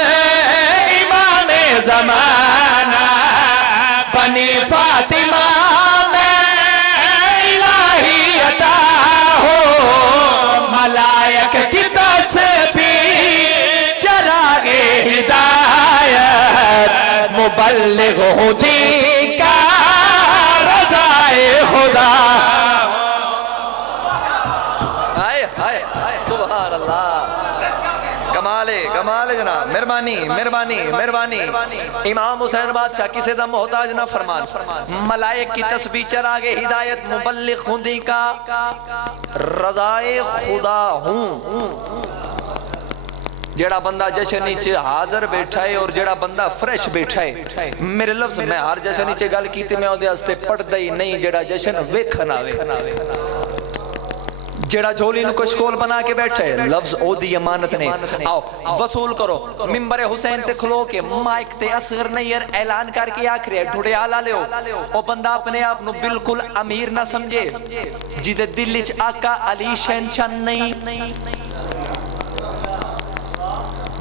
امام زمانہ بنی فاطمہ میں الہیت ہوں. ملائک کی تسبیح چراغ ہدایت مبلغ ہدی کا رضائے خدا. سبحان اللہ. کمال جناب. مہربانی. امام حسین بادشاہ کسی دا محتاج نہ فرمان. ملائک کی تسبیح چراغ ہدایت مبلغ خودی کا رضائے خدا ہوں. جیڑا بندہ جشن نیچے حاضر بیٹھا ہے اور جیڑا بندہ فریش بیٹھا ہے. میرے لفظ میں ہر جشن نیچے گل کیتے میں اودے واسطے پڑھدا ہی نہیں. جیڑا جشن ویکھن آوے جیڑا جھولی نو کشکول بنا کے بیٹھے لفظ او دی امانت نے. آؤ وصول کرو. ممبر حسین تے کھلو کے مائک تے اصغر نیئر اعلان کر کے آکھرے ڈھوڑے آلہ لے ہو. او بندہ اپنے آپ نو بالکل امیر نہ سمجھے جیدے دل وچ آقا علی شہنشاہ نہیں.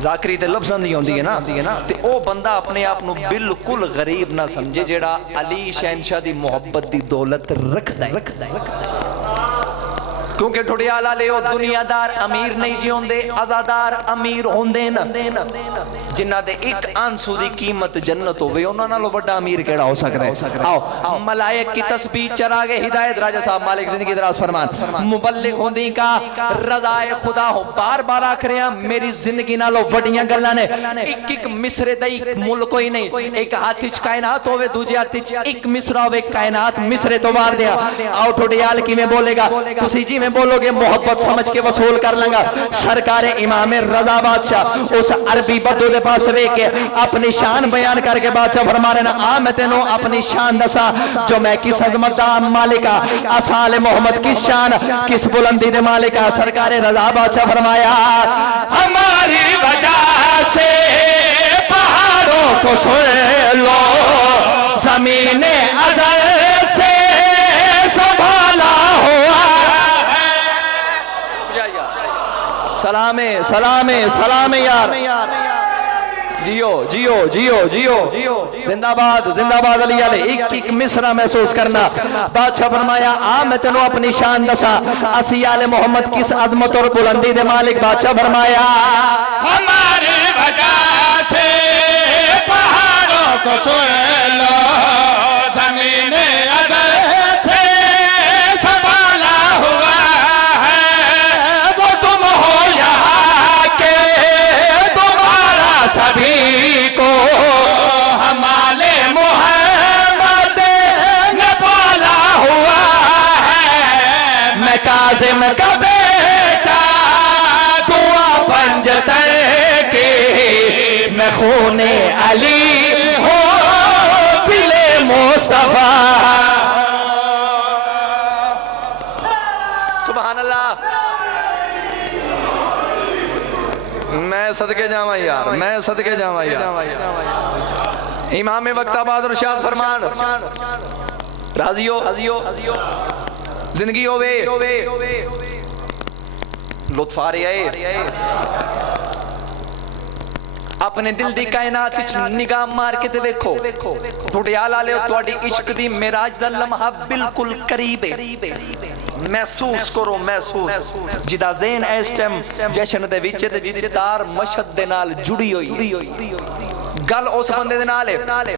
ذاکری تے لفظاں دی ہوندی ہے نا تے او بندہ اپنے آپ نو بالکل غریب نہ سمجھے جیڑا علی شہنشاہ دی محبت دی دولت رکھدا ہے. کیونکہ ٹھڑیا لالے او دنیا دار امیر نہیں جی ہوندے ازادار امیر ہوندے نا جنہ دے ایک آنسو دی قیمت جنت ہوئے انہوں نے لو بڑا امیر کیڑا ہو سکتا ہے آؤ ملائک کی تسبیح چرا گے ہدایت راجہ صاحب مالک زندگی دراز فرمان مبلغ ہوندی کا رضائے خدا ہو بار بار آکھ رہے ہیں میری زندگی نہ لو وڈیاں گلانے ایک ایک مصر دائی ملک کوئی نہیں ایک ہاتھیچ کائنات ہوئے دوجے ہاتھیچ ایک مصر ہوئے کائنات مصر تو بار دیا آؤ ٹھوڑیال کی میں بولے گا تسی جی میں بولو گے محبت سمجھ کے وصول کر لنگا سرکار امام رضا بادشاہ اس عربی بدو دے پاس رے کے اپنی شان بیان کر کے بادشاہ فرما رہے نا آمتے نو اپنی شان دسا جو میں کس عظمت دا مالکہ اصال محمد کس شان کس بلندی دے مالکہ سرکار رضا بادشاہ فرمایا ہماری وجہ سے پہاڑوں کو سن لو زمین ازل سے سنبھالا ہوا سلام سلام سلام یار جیو جیو جیو جیو زندہ باد علی علیہ ایک ایک مصرہ محسوس کرنا بادشاہ فرمایا میں تینوں اپنی شان دسا اسی آل محمد کس عظمت اور بلندی دے مالک بادشاہ فرمایا ہماری وجہ سے پہاڑوں کو سن لو زمین ازل سے سنبھالا ہوا ہے وہ تم ہو یہاں کے تمہارا سبھی کو ہمارے محمد نے پالا ہوا ہے میں کاظم کا بیٹا دعا پنجتر کے میں خون علی ہوں دل مصطفیٰ سبحان اللہ میں صدقے جاواں یار میں صدقے جاواں یار امام وقت آباد رشاد فرمان راضی ہو زندگی ہوئے لطف آ رہی ہے اپنے دل دی کائنات نگاہ مار کے تے ویکھو ٹھوٹیال آلے ہو توڑی عشق دی میراج دا لمحہ بالکل قریب ہے محسوس کرو محسوس جدا زین ایس ٹیم جشن دے وچے تے جدی تار مشہد دے نال جڑی ہوئی گل اس بندے دے نال ہے